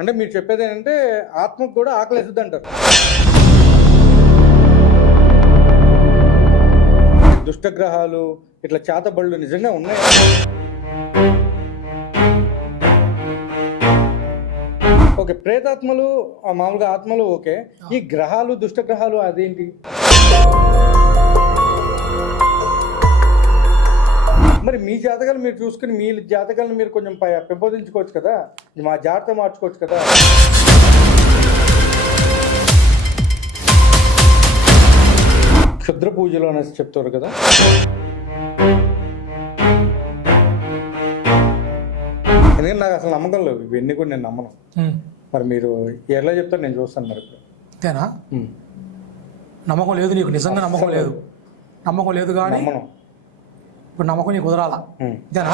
అంటే మీరు చెప్పేది ఏంటంటే ఆత్మకు కూడా ఆకలేస్తుంది అంటారు. దుష్టగ్రహాలు ఇట్లా చేతబళ్ళు నిజంగా ఉన్నాయి. ఓకే, ప్రేతాత్మలు మామూలుగా ఆత్మలు ఓకే, ఈ గ్రహాలు దుష్టగ్రహాలు అదేంటి? మరి మీ జాతకాలు మీరు చూసుకుని మీ జాతకాలను మీరు కొంచెం పెంపొందించుకోవచ్చు కదా, మా జాగ్రత్త మార్చుకోవచ్చు కదా. క్షుద్ర పూజలు అనేసి చెప్తారు కదా. ఎందుకంటే నాకు అసలు నమ్మకం లేవు ఇవన్నీ కూడా, నేను నమ్మను. మరి మీరు ఎలా చెప్తారు, నేను చూస్తాను. మరి అంతేనా? నమ్మకం లేదు నీకు, నిజంగా నమ్మకం లేదు. నమ్మకం లేదు కానీ ఇప్పుడు నమ్మకం నీకు కుదరాలా, అంతేనా?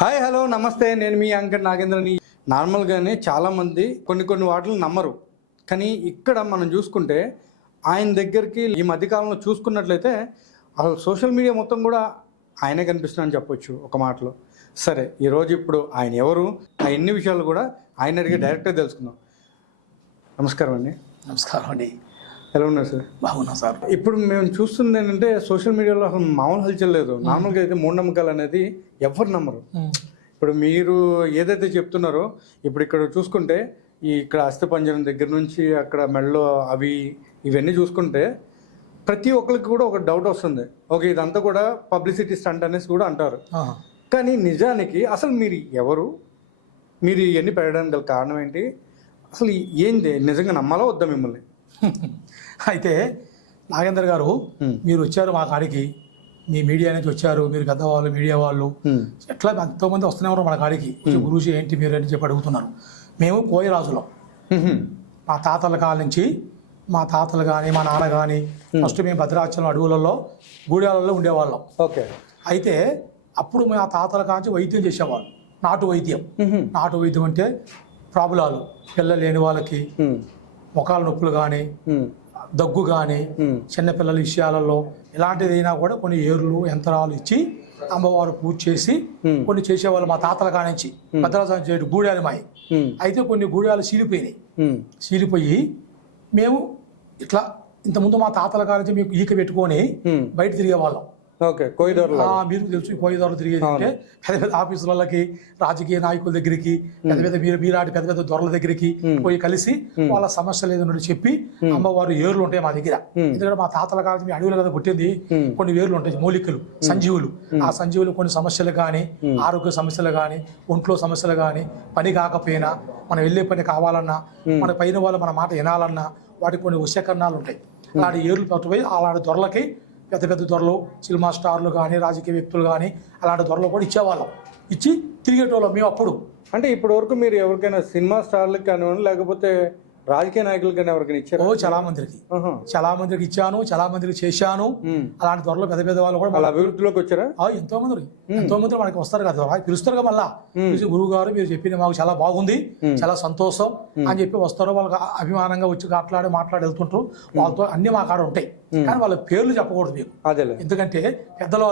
హాయ్, హలో, నమస్తే. నేను మీ యాంకర్ నాగేంద్రని. నార్మల్గానే చాలామంది కొన్ని వాటిని నమ్మరు, కానీ ఇక్కడ మనం చూసుకుంటే ఆయన దగ్గరికి ఈ మధ్యకాలంలో చూసుకున్నట్లయితే అసలు సోషల్ మీడియా మొత్తం కూడా ఆయనే కనిపిస్తున్నాడని చెప్పొచ్చు ఒక మాటలో. సరే, ఈరోజు ఇప్పుడు ఆయన ఎవరు, ఆ ఎన్ని విషయాలు కూడా ఆయన అడిగి డైరెక్ట్గా తెలుసుకుందాం. నమస్కారం అండి. నమస్కారం అండి. ఎలా ఉన్నారు సార్? బాగున్నా సార్. ఇప్పుడు మేము చూస్తుంది ఏంటంటే సోషల్ మీడియాలో అసలు మామూలు హల్చల్ లేదు. నార్మల్గా అయితే మూఢనమ్మకాలు అనేది ఎవరు నమ్మరు. ఇప్పుడు మీరు ఏదైతే చెప్తున్నారో, ఇప్పుడు ఇక్కడ చూసుకుంటే ఇక్కడ అస్థిపంజరం దగ్గర నుంచి అక్కడ మెడలో ఇవన్నీ చూసుకుంటే ప్రతి ఒక్కరికి కూడా ఒక డౌట్ వస్తుంది. ఓకే, ఇదంతా కూడా పబ్లిసిటీ స్టంట్ అనేసి కూడా అంటారు. కానీ నిజానికి అసలు మీరు ఎవరు, మీరు ఇవన్నీ పెట్టడానికి గల కారణం ఏంటి, అసలు ఏంది, నిజంగా నమ్మాలా వద్దా మిమ్మల్ని? అయితే నాగేంద్ర గారు, మీరు వచ్చారు మా కాడికి, మీ మీడియా నుంచి వచ్చారు, మీరు పెద్దవాళ్ళు మీడియా వాళ్ళు ఎట్లా ఎంతోమంది వస్తున్నారు మన కాడికి. గురూజీ ఏంటి మీరు అని చెప్పి అడుగుతున్నారు. మేము కోయరాజులం. మా తాతల కాల నుంచి, మా తాతలు కానీ మా నాన్న కానీ ఫస్ట్ మేము భద్రాచలం అడవులలో గూడాలలో ఉండేవాళ్ళం. ఓకే. అయితే అప్పుడు మేము ఆ తాతల కాంచి వైద్యం చేసేవాళ్ళం. నాటు వైద్యం. నాటు వైద్యం అంటే ప్రాబ్లాలు, పిల్లలు లేని వాళ్ళకి మొఖాల నొప్పులు కానీ, దగ్గు కానీ, చిన్నపిల్లల విషయాలలో ఇలాంటిదైనా కూడా కొన్ని ఏర్లు యంత్రాలు ఇచ్చి అమ్మవారు పూజ చేసి కొన్ని చేసేవాళ్ళు మా తాతల కానించి. భద్రాచలం చేయడం గూడాలు మాయి. అయితే కొన్ని గూడాలు చీలిపోయి మేము ఇట్లా ఇంతకుముందు మా తాతల కానించి మీకు ఈక పెట్టుకొని బయట తిరిగేవాళ్ళం. మీరు తెలుసు, పోయేదారులు తిరిగేది అంటే పెద్ద పెద్ద ఆఫీసులకి, రాజకీయ నాయకుల దగ్గరికి, మీలాంటి పెద్ద పెద్ద దొరల దగ్గరికి పోయి కలిసి వాళ్ళ సమస్యలు ఏదైనా చెప్పి అమ్మవారు ఏర్లు ఉంటాయి మా దగ్గర. ఎందుకంటే మా తాతల కాలం మీ అడవులు కదా పుట్టింది, కొన్ని వేర్లు ఉంటాయి, మూలికలు, సంజీవులు. ఆ సంజీవులు కొన్ని సమస్యలు కానీ, ఆరోగ్య సమస్యలు కానీ, ఒంట్లో సమస్యలు కానీ, పని కాకపోయినా, మనం వెళ్ళే పని కావాలన్నా, మన పైన వాళ్ళు మన మాట వినాలన్నా వాటికి కొన్ని వశీకరణాలు ఉంటాయి. అలాంటి ఏర్లు పట్టుపోయి అలాంటి దొరలకి, పెద్ద పెద్ద దొరలు, సినిమా స్టార్లు కానీ, రాజకీయ వ్యక్తులు కానీ అలాంటి దొరలు కూడా ఇచ్చేవాళ్ళం. ఇచ్చి తిరిగేటోళ్ళం మేము అప్పుడు. అంటే ఇప్పటి వరకు మీరు ఎవరికైనా సినిమా స్టార్లకు కానివ్వండి, లేకపోతే రాజకీయ నాయకులకు కానీ ఎవరికైనా ఇచ్చారు? చాలా మందికి ఇచ్చాను, చాలా మందికి చేశాను. అలాంటి దొరలు పెద్ద పెద్ద వాళ్ళు కూడా అభివృద్ధిలోకి వచ్చారా? ఎంతో మంది మనకి వస్తారు కదా, పిలుస్తారు కదా. మళ్ళా గురువు గారు మీరు చెప్పింది మాకు చాలా బాగుంది, చాలా సంతోషం అని చెప్పి వస్తారు. వాళ్ళకి అభిమానంగా వచ్చి మాట్లాడి వెళ్తుంటారు. వాళ్ళతో అన్ని మా కాడ ఉంటాయి. కానీ వాళ్ళ పేర్లు చెప్పకూడదు మీకు. ఎందుకంటే పెద్దల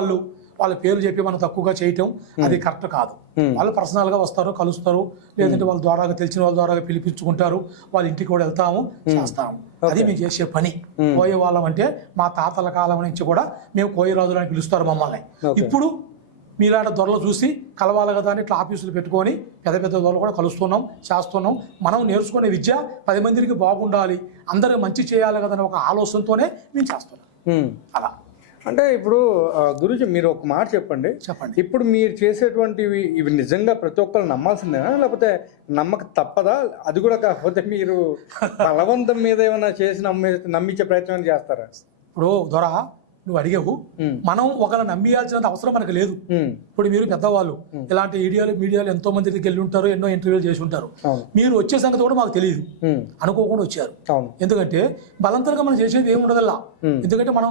వాళ్ళ పేర్లు చెప్పి మనం తక్కువగా చేయటం అది కరెక్ట్ కాదు. వాళ్ళు పర్సనల్ గా వస్తారు, కలుస్తారు, లేదంటే వాళ్ళ ద్వారా తెలిసిన వాళ్ళ ద్వారా పిలిపించుకుంటారు. వాళ్ళ ఇంటికి కూడా వెళ్తాము, చేస్తాము. అది మేము చేసే పని. కోయ వాళ్ళం అంటే మా తాతల కాలం నుంచి కూడా మేము కోయరాజులు అని పిలుస్తారు మమ్మల్ని. ఇప్పుడు మీలాంటి దొరలు చూసి కలవాలి కదా అని ఇట్లా ఆఫీసులు పెట్టుకొని పెద్ద పెద్ద దొరలు కూడా కలుస్తున్నాం, చేస్తున్నాం. మనం నేర్చుకునే విద్య 10 మందికి బాగుండాలి, అందరూ మంచి చేయాలి కదని ఒక ఆలోచనతోనే మేము చేస్తున్నాం. అలా అంటే ఇప్పుడు గురూజీ మీరు ఒక మాట చెప్పండి. ఇప్పుడు మీరు చేసేటువంటివి ఇవి నిజంగా ప్రతి ఒక్కరు నమ్మాల్సిందేనా, లేకపోతే నమ్మక తప్పదా? అది కూడా కాకపోతే మీరు బలవంతం మీద ఏమైనా చేసి నమ్మించే ప్రయత్నం చేస్తారా? ఇప్పుడు దొర నువ్వు అడిగావు, మనం ఒకళ్ళని నమ్మియాల్సినంత అవసరం మనకు లేదు. ఇప్పుడు మీరు పెద్దవాళ్ళు ఇలాంటి మీడియాలు ఎంతో మంది దగ్గరికి వెళ్ళి ఉంటారు, ఎన్నో ఇంటర్వ్యూలు చేసి ఉంటారు. మీరు వచ్చే సంగతి కూడా మాకు తెలియదు, అనుకోకుండా వచ్చారు. ఎందుకంటే బలంతరంగా మనం చేసేది ఏమి ఉండదల్లా. ఎందుకంటే మనం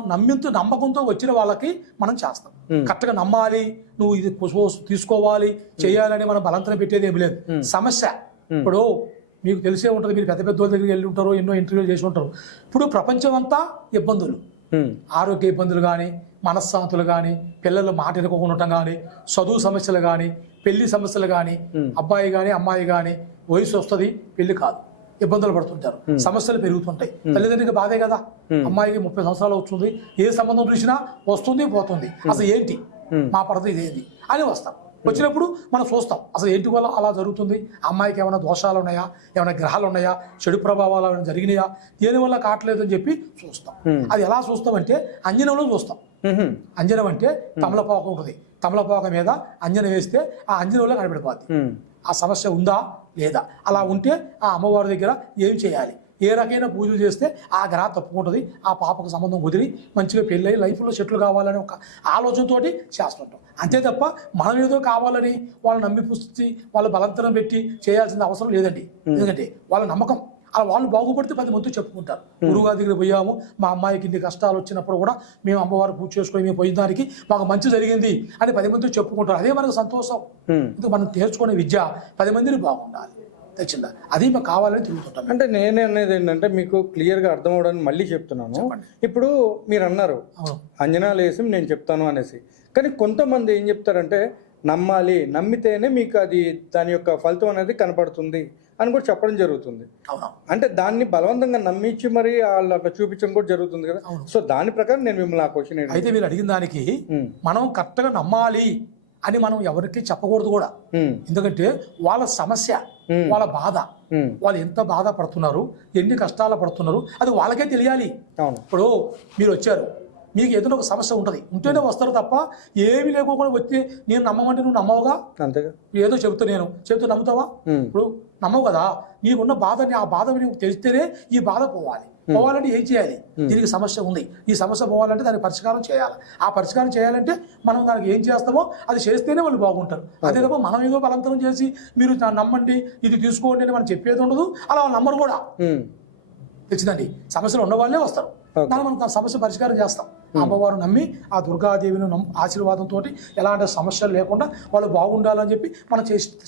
నమ్మకంతో వచ్చిన వాళ్ళకి మనం చేస్తాం. కరెక్ట్గా నమ్మాలి, నువ్వు ఇది తీసుకోవాలి, చేయాలని మనం బలంతరం పెట్టేది ఏమి లేదు. సమస్య ఇప్పుడు మీకు తెలిసే ఉంటుంది, మీరు పెద్ద పెద్ద వాళ్ళ దగ్గరికి వెళ్ళి ఉంటారు, ఎన్నో ఇంటర్వ్యూలు చేసి ఉంటారు. ఇప్పుడు ప్రపంచం అంతా ఇబ్బందులు, ఆరోగ్య ఇబ్బందులు కానీ, మనశ్శాంతులు కానీ, పిల్లలు మాట వినకుండా ఉండటం కానీ, చదువు సమస్యలు కానీ, పెళ్లి సమస్యలు కానీ, అబ్బాయి కానీ అమ్మాయి కానీ వయసు వస్తుంది పెళ్లి కాదు, ఇబ్బందులు పడుతుంటారు, సమస్యలు పెరుగుతుంటాయి. తల్లిదండ్రులకి బాధే కదా. అమ్మాయికి 30 సంవత్సరాలు వస్తుంది, ఏ సంబంధం చూసినా వస్తుంది పోతుంది, అసలు ఏంటి మా పద్ధతి ఇదేంటి అని వస్తాం. వచ్చినప్పుడు మనం చూస్తాం అసలు ఏంటి వల్ల అలా జరుగుతుంది, అమ్మాయికి ఏమైనా దోషాలు ఉన్నాయా, ఏమైనా గ్రహాలు ఉన్నాయా, చెడు ప్రభావాలు ఏమైనా జరిగినాయా, దేనివల్ల కావట్లేదు అని చెప్పి చూస్తాం. అది ఎలా చూస్తామంటే అంజనంలో చూస్తాం. అంజనం అంటే తమలపాకు ఉంటుంది, తమలపాక మీద అంజనం వేస్తే ఆ అంజనంలో కనబడిపోద్ది ఆ సమస్య ఉందా లేదా. అలా ఉంటే ఆ అమ్మవారి దగ్గర ఏం చేయాలి, ఏ రకమైన పూజలు చేస్తే ఆ గ్రహ తప్పుకుంటుంది, ఆ పాపకు సంబంధం కుదిరి మంచిగా పెళ్ళి లైఫ్లో సెటిల్ కావాలని ఒక ఆలోచనతోటి చేస్తుంటాం. అంతే తప్ప మనం ఏదో కావాలని వాళ్ళని నమ్మి పుష్టి వాళ్ళ బలవంతం పెట్టి చేయాల్సిన అవసరం లేదండి. ఎందుకంటే వాళ్ళ నమ్మకం, అలా వాళ్ళు బాగుపడితే 10 మంది చెప్పుకుంటారు. గురువుగారి దగ్గర పోయాము, మా అమ్మాయికి ఇన్ని కష్టాలు వచ్చినప్పుడు కూడా మేము అమ్మవారు పూజ చేసుకొని మేము పోయిన దానికి మాకు మంచి జరిగింది అని 10 మంది చెప్పుకుంటారు. అదే మనకు సంతోషం. ఎందుకు మనం నేర్చుకునే విద్య 10 మందిని బాగుండాలి, తెచ్చిందా అది మాకు కావాలని తిరుగుతుంటాం. అంటే నేను అనేది ఏంటంటే మీకు క్లియర్గా అర్థం అవడానికి మళ్ళీ చెప్తున్నాను. ఇప్పుడు మీరు అన్నారు అంజనాలు వేసి నేను చెప్తాను అనేసి, కానీ కొంతమంది ఏం చెప్తారంటే నమ్మాలి, నమ్మితేనే మీకు అది దాని యొక్క ఫలితం అనేది కనపడుతుంది అని కూడా చెప్పడం జరుగుతుంది. అంటే దాన్ని బలవంతంగా నమ్మించి మరి వాళ్ళు అట్లా చూపించడం కూడా జరుగుతుంది కదా. సో దాని ప్రకారం నేను మిమ్మల్ని ఆ క్వశ్చన్ అయితే మీరు అడిగిన దానికి మనం కరెక్ట్గా నమ్మాలి అని మనం ఎవరికి చెప్పకూడదు కూడా. ఎందుకంటే వాళ్ళ సమస్య, వాళ్ళ బాధ, వాళ్ళు ఎంత బాధపడుతున్నారు, ఎన్ని కష్టాలు పడుతున్నారు అది వాళ్ళకే తెలియాలి. ఇప్పుడు మీరు వచ్చారు, మీకు ఏదైనా ఒక సమస్య ఉంటుంది, ఉంటేనే వస్తారు తప్ప ఏమి లేకోకుండా వచ్చి నేను నమ్మమంటే నువ్వు నమ్మవుగా. అంతేగా, ఏదో చెబుతూ నమ్ముతావా? ఇప్పుడు నమ్మవు కదా. నీకున్న బాధని, ఆ బాధ నీకు తెలిస్తేనే ఈ బాధ పోవాలంటే ఏం చేయాలి, దీనికి సమస్య ఉంది, ఈ సమస్య పోవాలంటే దానికి పరిష్కారం చేయాలి. ఆ పరిష్కారం చేయాలంటే మనం దానికి ఏం చేస్తామో అది చేస్తేనే వాళ్ళు బాగుంటారు. అదే తప్ప మనం ఏదో బలవంతం చేసి మీరు నమ్మండి ఇది తీసుకోండి అని మనం చెప్పేది ఉండదు, అలా నమ్మరు కూడా. తెచ్చిందండి, సమస్యలు ఉన్న వాళ్ళే వస్తారు, దాన్ని మనం సమస్య పరిష్కారం చేస్తాం. అమ్మవారు నమ్మి ఆ దుర్గాదేవిని ఆశీర్వాదంతో ఎలాంటి సమస్యలు లేకుండా వాళ్ళు బాగుండాలని చెప్పి మనం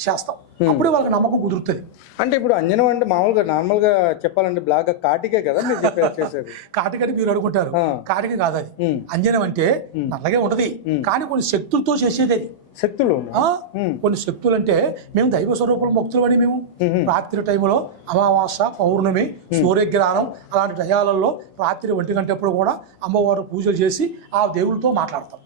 చేస్తాం. అప్పుడే వాళ్ళకి నమ్మకం కుదురుతుంది. అంటే ఇప్పుడు అంజనం అంటే మామూలుగా నార్మల్గా చెప్పాలంటే బ్లాక్ కాటికే కదా మీరు చేసేది. కాటికని మీరు అనుకుంటారు, కాటిక కాదు అది. అంజనం అంటే అలాగే ఉంటది, కానీ కొన్ని శక్తులతో చేసేది అది. శక్తులు కొన్ని శక్తులు అంటే మేము దైవ స్వరూపుల భక్తులు అని మేము రాత్రి టైంలో అమావాస్య, పౌర్ణమి, సూర్యగ్రహణం అలాంటి టయాలలో రాత్రి 1 గంటప్పుడు కూడా అమ్మవారు పూజలు చేసి ఆ దేవులతో మాట్లాడతాం.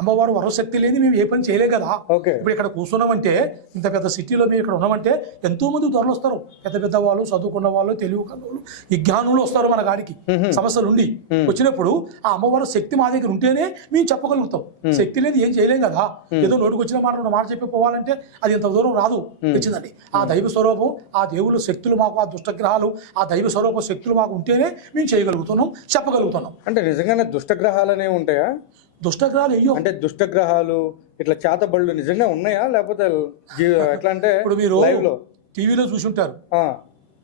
అమ్మవారు వరశక్తి లేని మేము ఏ పని చేయలే కదా. ఇప్పుడు ఇక్కడ కూర్చున్నామంటే, ఇంత పెద్ద సిటీలో మేము ఇక్కడ ఉన్నామంటే ఎంతో మంది దొరలు వస్తారు, పెద్ద పెద్ద వాళ్ళు, చదువుకున్న వాళ్ళు, తెలివి కన్నులు, విజ్ఞానులు వస్తారు మన గాడికి సమస్యలు ఉండి. వచ్చినప్పుడు ఆ అమ్మవారు శక్తి మా దగ్గర ఉంటేనే మేము చెప్పగలుగుతాం. శక్తి లేదు ఏం చేయలేం కదా. ఏదో నోటికి వచ్చిన మాట చెప్పి పోవాలంటే అది ఇంత దూరం రాదు. తెచ్చిందండి ఆ దైవ స్వరూపం, ఆ దేవుళ్ళ శక్తులు మాకు, ఆ దుష్టగ్రహాలు, ఆ దైవ స్వరూప శక్తులు మాకు ఉంటేనే మేము చేయగలుగుతున్నాం, చెప్పగలుగుతున్నాం. అంటే నిజంగానే దుష్టగ్రహాలు అనేవి ఉంటాయా? దుష్టగ్రహాలు అయ్యో అంటే దుష్టగ్రహాలు ఇట్లా చేతబళ్ళు నిజంగా ఉన్నాయా, లేకపోతే ఎట్లా అంటే ఇప్పుడు మీరు టీవీలో చూసుంటారు,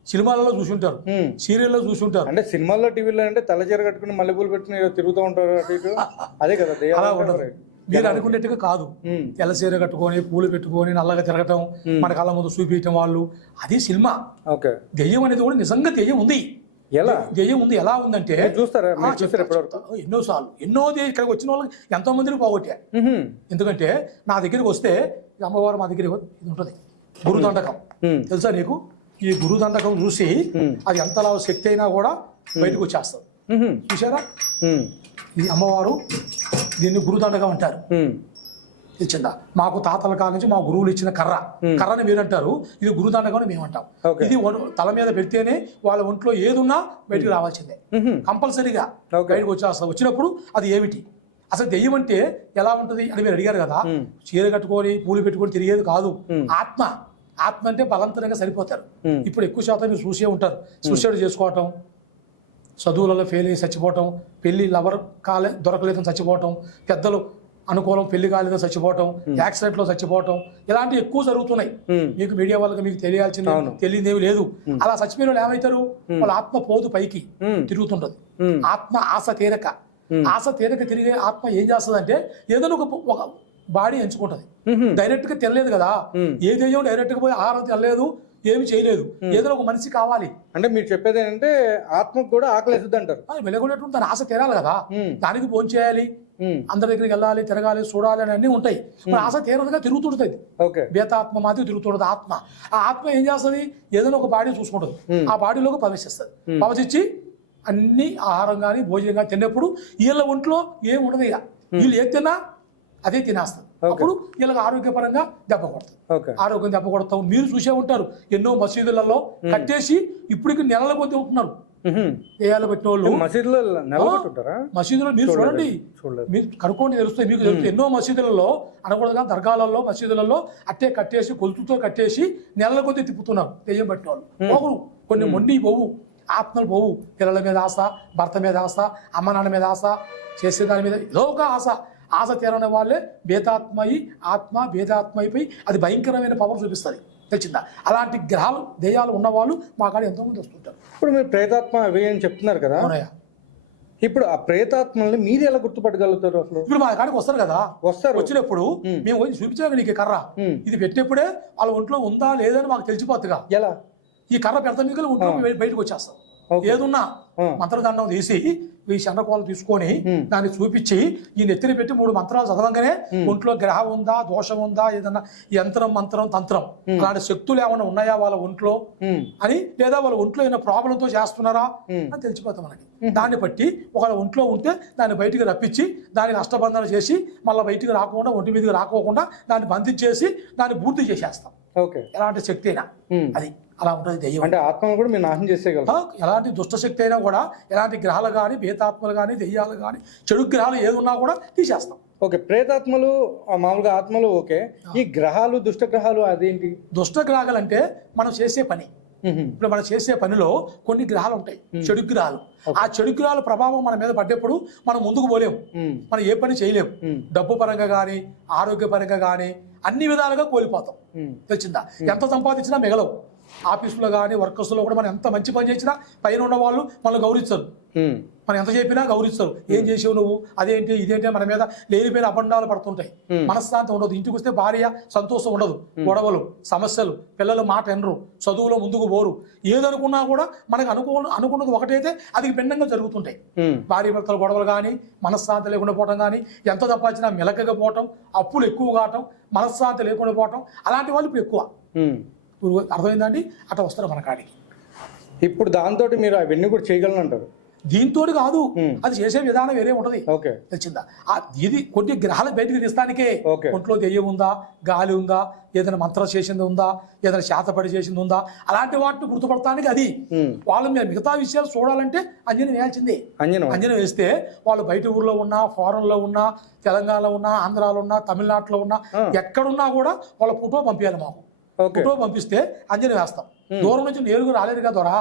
సినిమాలలో చూసుంటారు, సీరియల్లో చూసుంటారు. అంటే సినిమాల్లో టీవీలో అంటే తెల్లచీర కట్టుకుని మల్లెపూలు పెట్టుకుని తిరుగుతూ ఉంటారు అటు ఇటు, అదే కదా. అలా ఉండదు, మీరు అనుకునేట్టుగా కాదు. తెల్లచీర కట్టుకొని పూలు పెట్టుకొని నల్లగా తిరగటం, మన కళ్ళ ముందు చూపించడం వాళ్ళు, అది సినిమా. దెయ్యం అనేది కూడా నిజంగా దెయ్యం ఉంది. దెయ్యం ఉంది. ఎలా ఉందంటే చూస్తారా, ఎన్నోసార్లు ఇక్కడికి వచ్చిన వాళ్ళకి ఎంతో మందిని పోగొట్టా. ఎందుకంటే నా దగ్గరికి వస్తే అమ్మవారు మా దగ్గర ఇది ఉంటుంది గురుదండకం, తెలుసా నీకు? ఈ గురుదండకం చూసి అది ఎంతలా శక్తి అయినా కూడా బయటకు వచ్చేస్తుంది. చూసారా, ఇది అమ్మవారు, దీన్ని గురుదండకం అంటారు. ఇచ్చిందా మాకు తాతల కాలం నుంచి మా గురువులు ఇచ్చిన కర్రని మీరంటారు, ఇది గురుదండకం అని మేము అంటాం. ఇది తల మీద పెడితేనే వాళ్ళ ఒంట్లో ఏదున్నా బయటకు రావాల్సిందే, కంపల్సరీగా బయటకు వచ్చేస్తారు. వచ్చినప్పుడు అది ఏమిటి, అసలు దెయ్యం అంటే ఎలా ఉంటుంది అని మీరు అడిగారు కదా. చీర కట్టుకొని పూలు పెట్టుకొని తిరిగేది కాదు. ఆత్మ అంటే బలవంతంగా సరిపోతారు. ఇప్పుడు ఎక్కువ శాతం మీరు చూసే ఉంటారు, సూసైడ్ చేసుకోవటం, చదువులలో ఫెయిల్ అయ్యి చచ్చిపోవటం, పెళ్లి లవర్ దొరకలేదని చచ్చిపోవటం, పెద్దలు అనుకూలం పెళ్లి కాలేదని చచ్చిపోవటం, యాక్సిడెంట్ లో చచ్చిపోవటం, ఇలాంటివి ఎక్కువ జరుగుతున్నాయి. మీకు మీడియా వాళ్ళకి మీకు తెలియాల్సింది తెలియదేవి లేదు. అలా చచ్చిపోయిన వాళ్ళు ఏమవుతారు, వాళ్ళ ఆత్మ పోదు పైకి తిరుగుతుంటది. ఆత్మ ఆశ తీరక తిరిగే ఆత్మ ఏం చేస్తుంది అంటే ఏదైనా ఒక బాడీ ఎంచుకుంటది. డైరెక్ట్ గా తెరలేదు కదా, ఏ దెయ్యం డైరెక్ట్ గా పోయి ఆహారం తెరలేదు, ఏమి చేయలేదు. ఏదో ఒక మనిషి కావాలి. అంటే మీరు చెప్పేది ఏంటంటే ఆత్మకు కూడా ఆకలి వేస్తుంది అంటారు. వెలగొనేటువంటి తన ఆశ తీరాలి కదా, దానికి ఫోన్ చేయాలి, అందరి దగ్గరికి వెళ్ళాలి, తిరగాలి, చూడాలి అని అన్నీ ఉంటాయి. మరి ఆశ తీరదుగా తిరుగుతుంటుంది. బేతాత్మ మాది తిరుగుతుంటుంది ఆత్మ. ఆ ఆత్మ ఏం చేస్తుంది, ఏదైనా ఒక బాడీ చూసుకుంటుంది, ఆ బాడీలోకి ప్రవేశిస్తుంది. ప్రవేశించి అన్ని ఆహారం కానీ భోజనం కానీ తిన్నప్పుడు వీళ్ళ ఒంట్లో ఏమి ఉండదు. ఇక వీళ్ళు ఏది తిన్నా అదే తినేస్తారు. అప్పుడు వీళ్ళకి ఆరోగ్యపరంగా దెబ్బ కొడుతుంది. ఆరోగ్యం దెబ్బ కొడతాం. మీరు చూసే ఉంటారు, ఎన్నో మసీదులలో కట్టేసి ఇప్పటికి నెలల కొద్ది ఉంటున్నారు. దేయాలు పెట్టిన వాళ్ళు మసీదులో మీరు చూడండి, మీరు కనుక్కోండి, తెలుస్తాయి మీకు. తెలుస్తుంది ఎన్నో మసీదులలో అనకూడదుగా, దర్గాలలో మసీదులలో అట్టే కట్టేసి కొలుతుతో కట్టేసి నెలల కొద్ది తిప్పుతున్నారు దెయ్యం పట్టిన వాళ్ళు. పోగులు కొన్ని మొండి పోవు, ఆత్మలు పోవు. పిల్లల మీద ఆశ, భర్త మీద ఆశ, అమ్మ నాన్న మీద ఆశ, చేసేదాని మీద ఏదో ఒక ఆశ. ఆశ తీరని వాళ్ళే భేతాత్మయి, ఆత్మ భేదాత్మైపోయి అది భయంకరమైన పవర్ చూపిస్తుంది. తెలిసిందా? అలాంటి గ్రహాలు దెయ్యాలు ఉన్నవాళ్ళు మా కాడ ఎంతోమంది వస్తుంటారు. ఇప్పుడు మీరు ప్రేతాత్మ అవి అని చెప్తున్నారు కదా, ఇప్పుడు ఆ ప్రేతాత్మల్ని మీరు ఎలా గుర్తుపట్టగలుగుతారు? అసలు ఇప్పుడు మా కాడికి వస్తారు కదా, వచ్చినప్పుడు మేము చూపించాక నీకు కర్ర ఇది పెట్టినప్పుడే వాళ్ళ ఒంట్లో ఉందా లేదని మాకు తెలిసిపోతుందిగా. ఎలా? ఈ కర్ర పెడతా మీకు ఒంట్లో బయటకు వచ్చేస్తాం. ఏదున్నా మంత్రదండం తీసి ఈ చంద్రకోలు తీసుకొని దాన్ని చూపించి ఈ నెత్తిని పెట్టి 3 మంత్రాలు చదవంగానే ఒంట్లో గ్రహం ఉందా, దోషం ఉందా, ఏదన్నా యంత్రం, మంత్రం, తంత్రం అలాంటి శక్తులు ఏమైనా ఉన్నాయా వాళ్ళ ఒంట్లో అని, లేదా వాళ్ళ ఒంట్లో ఏమైనా ప్రాబ్లంతో చేస్తున్నారా అని తెలిసిపోతాం మనకి. దాన్ని బట్టి ఒకవేళ ఒంట్లో ఉంటే దాన్ని బయటికి రప్పించి దానికి అష్టబంధన చేసి మళ్ళీ బయటికి రాకుండా, ఒంటి మీదకి రాకోకుండా దాన్ని బంధించేసి దాన్ని పూర్తి చేసేస్తాం. ఎలాంటి శక్తి అయినా అది అలా ఉంటుంది దెయ్యం. అంటే ఆత్మను కూడా మీరు నాశనం చేసేయగలరు. ఎలాంటి దుష్టశక్తి అయినా కూడా, ఎలాంటి గ్రహాలు కానీ, భేతాత్మలు కానీ, దెయ్యాలు కానీ, చెడు గ్రహాలు ఏది ఉన్నా కూడా తీసేస్తాం. ప్రేతాత్మలు మామూలుగా ఆత్మలు ఓకే. ఈ గ్రహాలు, దుష్ట గ్రహాలు అదేంటి? దుష్ట గ్రహాలు అంటే మనం చేసే పని. ఇప్పుడు మనం చేసే పనిలో కొన్ని గ్రహాలు ఉంటాయి, చెడు గ్రహాలు. ఆ చెడు గ్రహాల ప్రభావం మన మీద పడ్డప్పుడు మనం ముందుకు పోలేము, మనం ఏ పని చేయలేము. డబ్బు పరంగా కానీ, ఆరోగ్య పరంగా కానీ అన్ని విధాలుగా కోల్పోతాం. తెలిసిందా? ఎంత సంపాదించినా మిగలవు. ఆఫీసులో కానీ, వర్కర్స్లో కూడా మనం ఎంత మంచి పని చేసినా పైన ఉన్న వాళ్ళు మనల్ని గౌరవిస్తారు. మనం ఎంత చెప్పినా గౌరవిస్తారు. ఏం చేసావు నువ్వు, అదేంటి ఇదేంటి, మన మీద లేనిపోయిన అబండాలు పడుతుంటాయి. మనశ్శాంతి ఉండదు. ఇంటికి వస్తే భార్య సంతోషం ఉండదు, గొడవలు, సమస్యలు, పిల్లలు మాట ఎనరు, చదువులో ముందుకు పోరు. ఏదనుకున్నా కూడా మనకు అనుకున్నది ఒకటైతే అది భిన్నంగా జరుగుతుంటాయి. భార్య భర్తల గొడవలు కానీ, మనశ్శాంతి లేకుండా పోవటం కానీ, ఎంత తప్పించినా మెలకగా పోవటం, అప్పులు ఎక్కువ కావటం, మనశ్శాంతి లేకుండా పోవటం, అలాంటి వాళ్ళు ఇప్పుడు ఎక్కువ. అర్థమైందండి? అట్లా వస్తారు మన కాడికి. ఇప్పుడు దాంతో మీరు అవన్నీ కూడా చేయగలను అంటారు? దీంతో కాదు, అది చేసే విధానం వేరే ఉంటది. తెలిసిందా? ఇది కొన్ని గ్రహాలు బయటకు తీస్తానికే. ఒంట్లో దెయ్యం ఉందా, గాలి ఉందా, ఏదైనా మంత్రం చేసింది ఉందా, ఏదైనా శాతపడి చేసింది ఉందా, అలాంటి వాటిని గుర్తుపడటానికి అది. వాళ్ళు మిగతా విషయాలు చూడాలంటే అంజనం వేయాల్సిందే. అంజనం వేస్తే వాళ్ళు బయట ఊర్లో ఉన్నా, ఫారెన్ లో ఉన్నా, తెలంగాణలో ఉన్నా, ఆంధ్రాలో ఉన్నా, తమిళనాడులో ఉన్నా, ఎక్కడున్నా కూడా వాళ్ళ ఫోటో పంపించాలి మాకు. ఫోటో పంపిస్తే అంజనం వేస్తాం. దూరం నుంచి నేరుగా రాలేదు కదా దొరా,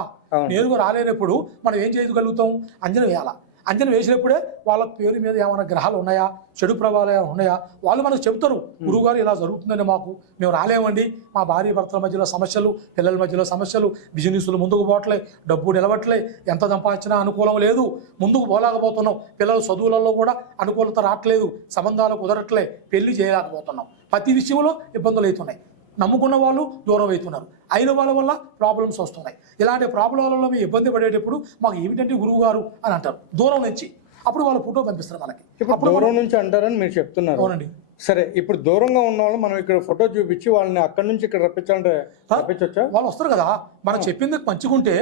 నేరుగా రాలేనప్పుడు మనం ఏం చేయగలుగుతాం? అంజనం వేయాలా. అంజనం వేసినప్పుడే వాళ్ళ పేరు మీద ఏమైనా గ్రహాలు ఉన్నాయా, చెడు ప్రభావాలు ఏమైనా ఉన్నాయా వాళ్ళు మనకు చెబుతారు. గురువుగారు ఇలా జరుగుతుందని మాకు, మేము రాలేమండి, మా భార్య భర్తల మధ్యలో సమస్యలు, పిల్లల మధ్యలో సమస్యలు, బిజినెస్లు ముందుకు పోవట్లే, డబ్బు నిలవట్లే, ఎంత సంపాదించినా అనుకూలం లేదు, ముందుకు పోలేకపోతున్నాం, పిల్లల చదువులలో కూడా అనుకూలత రావట్లేదు, సంబంధాలు కుదరట్లే, పెళ్లి చేయలేకపోతున్నాం, ప్రతి విషయంలో ఇబ్బందులు అవుతున్నాయి. నమ్ముకున్న వాళ్ళు దూరం అవుతున్నారు, అయిన వాళ్ళ వల్ల ప్రాబ్లమ్స్ వస్తున్నాయి. ఇలాంటి ప్రాబ్లంలలో మేము ఇబ్బంది పడేటప్పుడు మాకు ఏమిటంటే గురువు గారు అని అంటారు దూరం నుంచి. అప్పుడు వాళ్ళ ఫోటో పంపిస్తారు మనకి. ఇప్పుడు దూరం నుంచి అంటారని మీరు చెప్తున్నారు. అవునండి. సరే, ఇప్పుడు దూరంగా ఉన్న వాళ్ళు మనం ఇక్కడ ఫోటో చూపించి వాళ్ళని అక్కడి నుంచి ఇక్కడ రప్పించాలంటే రప్పించొచ్చా? వాళ్ళు వస్తారు కదా, మనం చెప్పింది పంచుకుంటే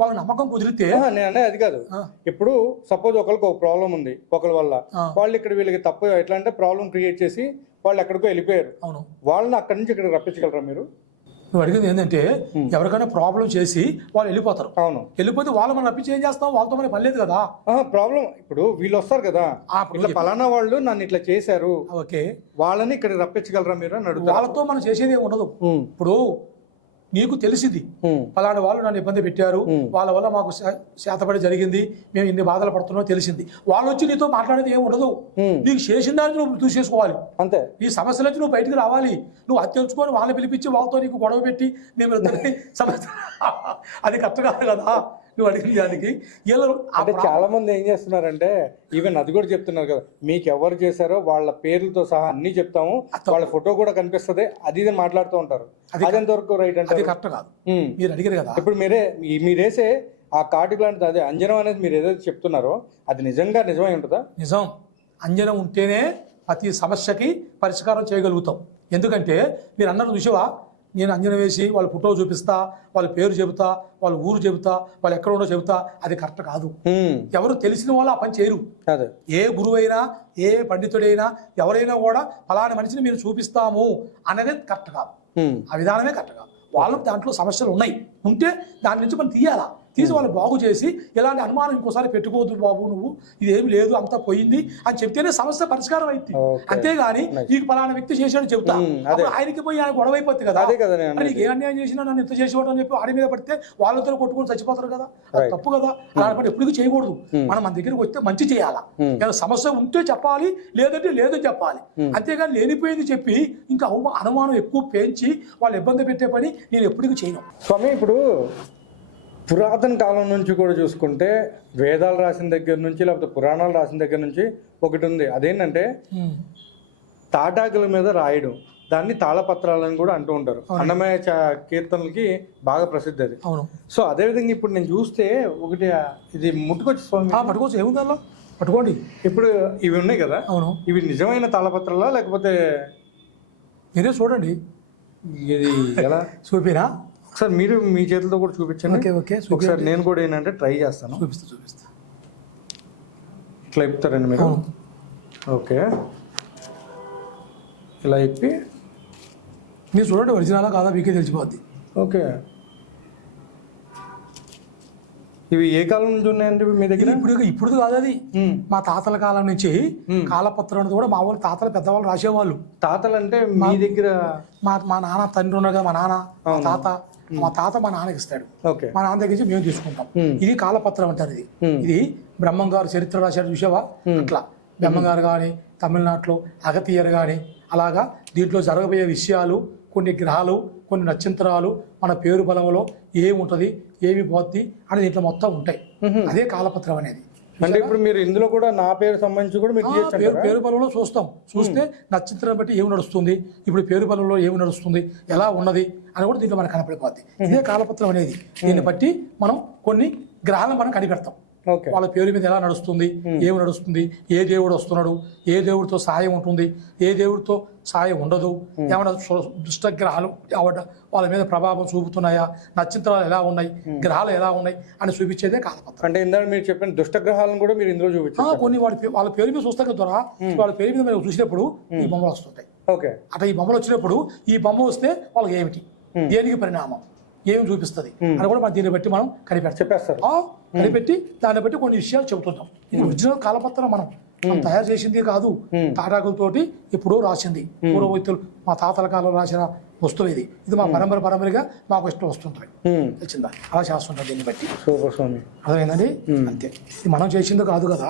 వాళ్ళ నమ్మకం కుదిరితే. నేను అనేది అది కాదు. ఇప్పుడు సపోజ్ ఒకరికి ఒక ప్రాబ్లం ఉంది, ఒకరి వల్ల వాళ్ళు ఇక్కడ వీళ్ళకి తప్పు ఎట్లా అంటే ప్రాబ్లం క్రియేట్ చేసి వాళ్ళు ఎక్కడికో వెళ్ళిపోయారు. అవును, వాళ్ళని అక్కడి నుంచి ఇక్కడ రప్పించగలరా మీరు? నువ్వు అడిగింది ఏంటంటే ఎవరికైనా ప్రాబ్లం చేసి వాళ్ళు వెళ్ళిపోతారు. అవును, వెళ్ళిపోతే వాళ్ళు మనం రప్పించి ఏం చేస్తాం? వాళ్ళతో మనకి పని లేదు కదా. ప్రాబ్లం ఇప్పుడు వీళ్ళు వస్తారు కదా, ఇట్లా పలానా వాళ్ళు నన్ను ఇట్లా చేశారు, ఓకే, వాళ్ళని ఇక్కడ రప్పించగలరా మీరు అని అడుగుతారు. వాళ్ళతో మనం చేసేది ఏమి ఉండదు. ఇప్పుడు నీకు తెలిసింది పలానా వాళ్ళు నన్ను ఇబ్బంది పెట్టారు, వాళ్ళ వల్ల మాకు శాతపడి జరిగింది, మేము ఇన్ని బాధలు పడుతున్నామో తెలిసింది, వాళ్ళు వచ్చి నీతో మాట్లాడేది ఏమి ఉండదు. నీకు చేసిన దాన్ని నువ్వు చూసేసుకోవాలి అంతే. ఈ సమస్యల నుంచి నువ్వు బయటకు రావాలి. నువ్వు అది తెలుసుకొని వాళ్ళని పిలిపించి వాళ్ళతో నీకు గొడవ పెట్టి మేము ఇద్దరిని సమస్య అది కరెక్ట్ కాదు కదా. నువ్వు అడిగిన దానికి వీళ్ళు అంటే చాలా మంది ఏం చేస్తున్నారంటే ఈవెన్ అది కూడా చెప్తున్నారు కదా, మీకు ఎవరు చేశారో వాళ్ళ పేర్లతో సహా అన్ని చెప్తాము, వాళ్ళ ఫోటో కూడా కనిపిస్తుంది, అది ఇది మాట్లాడుతూ ఉంటారు. అది ఎంతవరకు రైట్ అంటే అది కరెక్ట్ కాదు. మీరు అడిగారు కదా, ఇప్పుడు మీరేసే ఆ కార్డు లాంటిది అదే అంజనం అనేది మీరు ఏదైతే చెప్తున్నారో అది నిజమై ఉంటుందా? నిజం. అంజనం ఉంటేనే ప్రతి సమస్యకి పరిష్కారం చేయగలుగుతాం. ఎందుకంటే మీరు అన్నట్టు చూసావా, నేను అంజనం వేసి వాళ్ళ ఫోటో చూపిస్తా, వాళ్ళ పేరు చెబుతా, వాళ్ళ ఊరు చెబుతా, వాళ్ళు ఎక్కడ ఉండో చెబుతా, అది కరెక్ట్ కాదు. ఎవరు తెలిసిన వాళ్ళు ఆ పని చేయరు. ఏ గురువైనా ఏ పండితుడైనా ఎవరైనా కూడా ఫలానా మనిషిని మీరు చూపిస్తాము అనేది కరెక్ట్ కాదు. ఆ విధానమే కరెక్ట్ కాదు. వాళ్ళకి దాంట్లో సమస్యలు ఉన్నాయి, ఉంటే దాని నుంచి మనం తీయాలా, తీసి వాళ్ళు బాగు చేసి ఇలాంటి అనుమానం ఇంకోసారి పెట్టుకోవద్దు బాబు, నువ్వు ఇదేమి లేదు అంతా పోయింది అని చెప్తేనే సమస్య పరిష్కారం అయింది. అంతేగాని నీకు ఫలానా వ్యక్తి చేశాడు చెప్తా, ఆయనకి పోయి ఆయన గొడవ అయిపోతుంది కదా, నీకు ఏ అన్యాయం చేసినా నన్ను ఎంత చేసేవాడు అని చెప్పి ఆడి మీద పడితే వాళ్ళతో కొట్టుకొని చచ్చిపోతారు కదా, అది తప్పు కదా. అలాంటి ఎప్పుడు చేయకూడదు. మనం మన దగ్గరికి వస్తే మంచి చేయాలా, ఏదో సమస్య ఉంటే చెప్పాలి, లేదంటే లేదని చెప్పాలి. అంతేగాని లేనిపోయింది చెప్పి ఇంకా అనుమానం ఎక్కువ పెంచి వాళ్ళు ఇబ్బంది పెట్టే పని నేను ఎప్పటికీ చేయను. స్వామి, ఇప్పుడు పురాతన కాలం నుంచి కూడా చూసుకుంటే వేదాలు రాసిన దగ్గర నుంచి లేకపోతే పురాణాలు రాసిన దగ్గర నుంచి ఒకటి ఉంది, అదేంటంటే తాటాకుల మీద రాయడం, దాన్ని తాళపత్రాలని కూడా అంటూ ఉంటారు. అన్నమయ్య కీర్తనలకి బాగా ప్రసిద్ధి అది. సో అదేవిధంగా ఇప్పుడు నేను చూస్తే ఒకటి ఇది ముట్టుకొచ్చి స్వామి పట్టుకోవచ్చు, ఏముందా పట్టుకోండి. ఇప్పుడు ఇవి ఉన్నాయి కదా, అవును, ఇవి నిజమైన తాళపత్రాలా లేకపోతే మీరే చూడండి ఇది ఎలా చూపిరా సార్? మీరు మీ చేతులతో కూడా చూపించండి. ఒకసారి నేను కూడా ఏంటంటే ట్రై చేస్తాను. చూపిస్తా ఇట్లా ఇప్పుతారండి మీరు? ఓకే, ఇలా ఇప్పి మీరు చూడండి, ఒరిజినలా కాదా మీకే తెలిసిపోద్ది. ఓకే, ఇవి ఏ కాలం నుంచి ఉన్నాయండి మీ దగ్గర? ఇప్పుడు కాదు, అది మా తాతల కాలం నుంచి కాలపత్రం అనేది కూడా మా వాళ్ళు తాతలు పెద్దవాళ్ళు రాసేవాళ్ళు. తాతలు అంటే మీ దగ్గర? మా నాన్న తండ్రి ఉన్నారు కదా, మా నాన్న మా తాత మా నాన్నకి ఇస్తాడు, మా నాన్న దగ్గర నుంచి మేము తీసుకుంటాం. ఇది కాలపత్రం అంటారు. ఇది బ్రహ్మంగారు చరిత్ర రాశారు చూసావా, అట్లా బ్రహ్మంగారు కానీ తమిళనాడులో అగతీయర్ కానీ అలాగా దీంట్లో జరగబోయే విషయాలు, కొన్ని గ్రహాలు, కొన్ని నక్షత్రాలు, మన పేరు బలంలో ఏముంటుంది, ఏమి పోద్ది అని దీంట్లో మొత్తం ఉంటాయి. అదే కాలపత్రం అనేది. అంటే ఇప్పుడు మీరు ఇందులో కూడా నా పేరు సంబంధించి కూడా మీరు పేరు బలంలో చూస్తే నక్షత్రం బట్టి ఏమి నడుస్తుంది, ఇప్పుడు పేరు బలంలో ఏమి నడుస్తుంది, ఎలా ఉన్నది అని కూడా దీంట్లో మనకు కనపడిపోద్ది. ఇదే కాలపత్రం అనేది. దీన్ని బట్టి మనం కొన్ని గ్రహాలను మనం కనిపెడతాం. వాళ్ళ పేరు మీద ఎలా నడుస్తుంది, ఏమి నడుస్తుంది, ఏ దేవుడు వస్తున్నాడు, ఏ దేవుడితో సాయం ఉంటుంది, ఏ దేవుడితో సాయం ఉండదు, ఏమైనా దుష్టగ్రహాలు వాళ్ళ మీద ప్రభావం చూపుతున్నాయా, నక్షత్రాలు ఎలా ఉన్నాయి, గ్రహాలు ఎలా ఉన్నాయి అని చూపించేదే కాలపత్రం. అంటే ఇందాక మీరు చెప్పిన దుష్టగ్రహాలను కూడా మీరు ఇందులో చూపించారు. కొన్ని వాళ్ళ పేరు మీద చూస్తాం ద్వారా వాళ్ళ పేరు మీద మేము చూసినప్పుడు ఈ బొమ్మలు వస్తుంటాయి. అట్లా ఈ బొమ్మలు వచ్చినప్పుడు ఈ బొమ్మ వస్తే వాళ్ళకి ఏమిటి, దేనికి పరిణామం, ఏమి చూపిస్తుంది అని కూడా మనం దీన్ని బట్టి మనం చెప్పేస్తారు. కనిపెట్టి దాన్ని బట్టి కొన్ని విషయాలు చెబుతుంటాం. ఇది ఒరిజినల్ కాలపత్రం మనం తయారు చేసింది కాదు, తాటాకులతోటి ఎప్పుడో రాసింది. పూర్వ వ్యక్తులు మా తాతల కాలంలో రాసిన వస్తువు ఇది. ఇది మా పరంపరగా మాకు ఇష్టం వస్తుంటాయి, తెలిసిందా, అలా చేస్తుంటాం. దీన్ని బట్టి అర్థమైందండి. అంతే, ఇది మనం చేసింది కాదు కదా.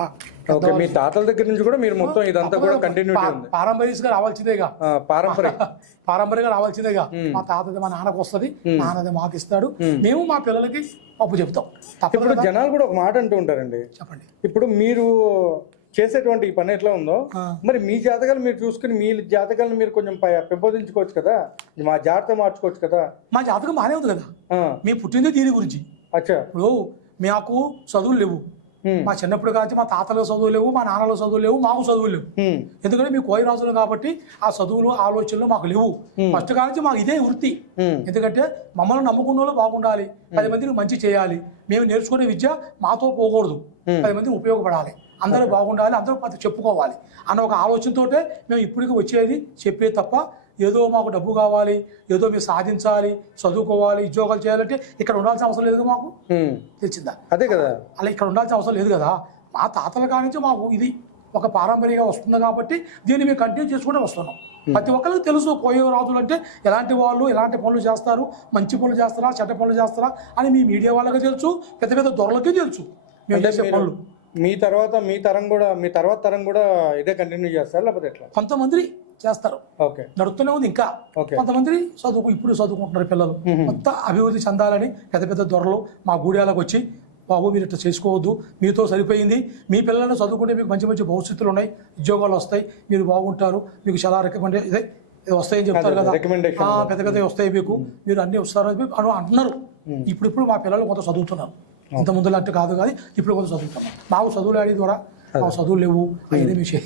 మీ తాతల దగ్గర నుంచి కూడా మీరు మొత్తం ఇదంతా కూడా కంటిన్యూటీ ఉంది. పారంపర్యంగా రావాల్సిందేగా, పారంపర్యంగా రావాల్సిందేగా. మా తాతది మా నాన్నకు వస్తుంది, నాన్నది మాకు ఇస్తాడు, మేము మా పిల్లలకి అప్పు చెప్తాం. ఇప్పుడు జనాలు కూడా ఒక మాట అంటూ ఉంటారండి, చెప్పండి. ఇప్పుడు మీరు చేసేటువంటి ఈ పని ఎట్లా ఉందో మరి మీ జాతకాలు మీరు చూసుకుని మీ జాతకాలను మీరు కొంచెం పెంపొందించుకోవచ్చు కదా, మా జాతకం మార్చుకోవచ్చు కదా. మా జాతకం బాగానే ఉంది కదా, మీ పుట్టిందే దీని గురించి. అచ్చా, ఇప్పుడు మాకు చదువులు లేవు, మా చిన్నప్పుడు కాదు మా తాతలో చదువులు లేవు, మా నాన్నలో చదువులు లేవు, మాకు చదువులు లేవు. ఎందుకంటే మీ కోయి రాజులు కాబట్టి ఆ చదువులు ఆలోచనలు మాకు లేవు. ఫస్ట్ కానించి మాకు ఇదే వృత్తి. ఎందుకంటే మమ్మల్ని నమ్ముకున్న వాళ్ళు బాగుండాలి, 10 మందికి మంచి చేయాలి, మేము నేర్చుకునే విద్య మాతో పోకూడదు, 10 మందికి ఉపయోగపడాలి, అందరూ బాగుండాలి, అందరూ చెప్పుకోవాలి అన్న ఒక ఆలోచనతోటే మేము ఇప్పటికీ వచ్చేది చెప్పేది తప్ప ఏదో మాకు డబ్బు కావాలి, ఏదో మీరు సాధించాలి, చదువుకోవాలి, ఉద్యోగాలు చేయాలంటే ఇక్కడ ఉండాల్సిన అవసరం లేదు మాకు, తెలిసిందా? అదే కదా, అలా ఇక్కడ ఉండాల్సిన అవసరం లేదు కదా. మా తాతల కానించి మాకు ఇది ఒక పారంపర్యంగా వస్తుంది కాబట్టి దీన్ని మేము కంటిన్యూ చేసుకుంటూ వస్తున్నాం. ప్రతి ఒక్కరికి తెలుసు పోయే రాజులు అంటే ఎలాంటి వాళ్ళు, ఎలాంటి పనులు చేస్తారు, మంచి పనులు చేస్తారా, చెడ్డ పనులు చేస్తారా అని మీ మీడియా వాళ్ళకి తెలుసు, పెద్ద పెద్ద దొరలకి తెలుసు మేము చేసే పనులు. మీ తర్వాత తరం కూడా ఇదే కంటిన్యూ చేస్తారు లేకపోతే ఎట్లా? కొంతమంది చేస్తారు, నడుస్తూనే ఉంది. ఇంకా కొంతమంది ఇప్పుడు చదువుకుంటున్నారు పిల్లలు. మొత్తం అభివృద్ధి చెందాలని పెద్ద పెద్ద దొరలు మా గూడాలకు వచ్చి బాబు మీరు ఇట్లా చేసుకోవద్దు, మీతో సరిపోయింది, మీ పిల్లలను చదువుకుంటే మీకు మంచి మంచి భవిష్యత్తులు ఉన్నాయి, ఉద్యోగాలు వస్తాయి, మీరు బాగుంటారు, మీకు చాలా రికమెండే ఇదే వస్తాయని చెప్తారు కదా, పెద్ద పెద్ద వస్తాయి మీకు, మీరు అన్నీ వస్తారని చెప్పి అంటున్నారు. ఇప్పుడు మా పిల్లలు కొంత చదువుతున్నారు, ఇంత ముందు అంటే కాదు కానీ ఇప్పుడు కొంత చదువుతున్నారు. మాకు చదువులు ఆడి ద్వారా మాకు చదువులు లేవు అయినా విషయం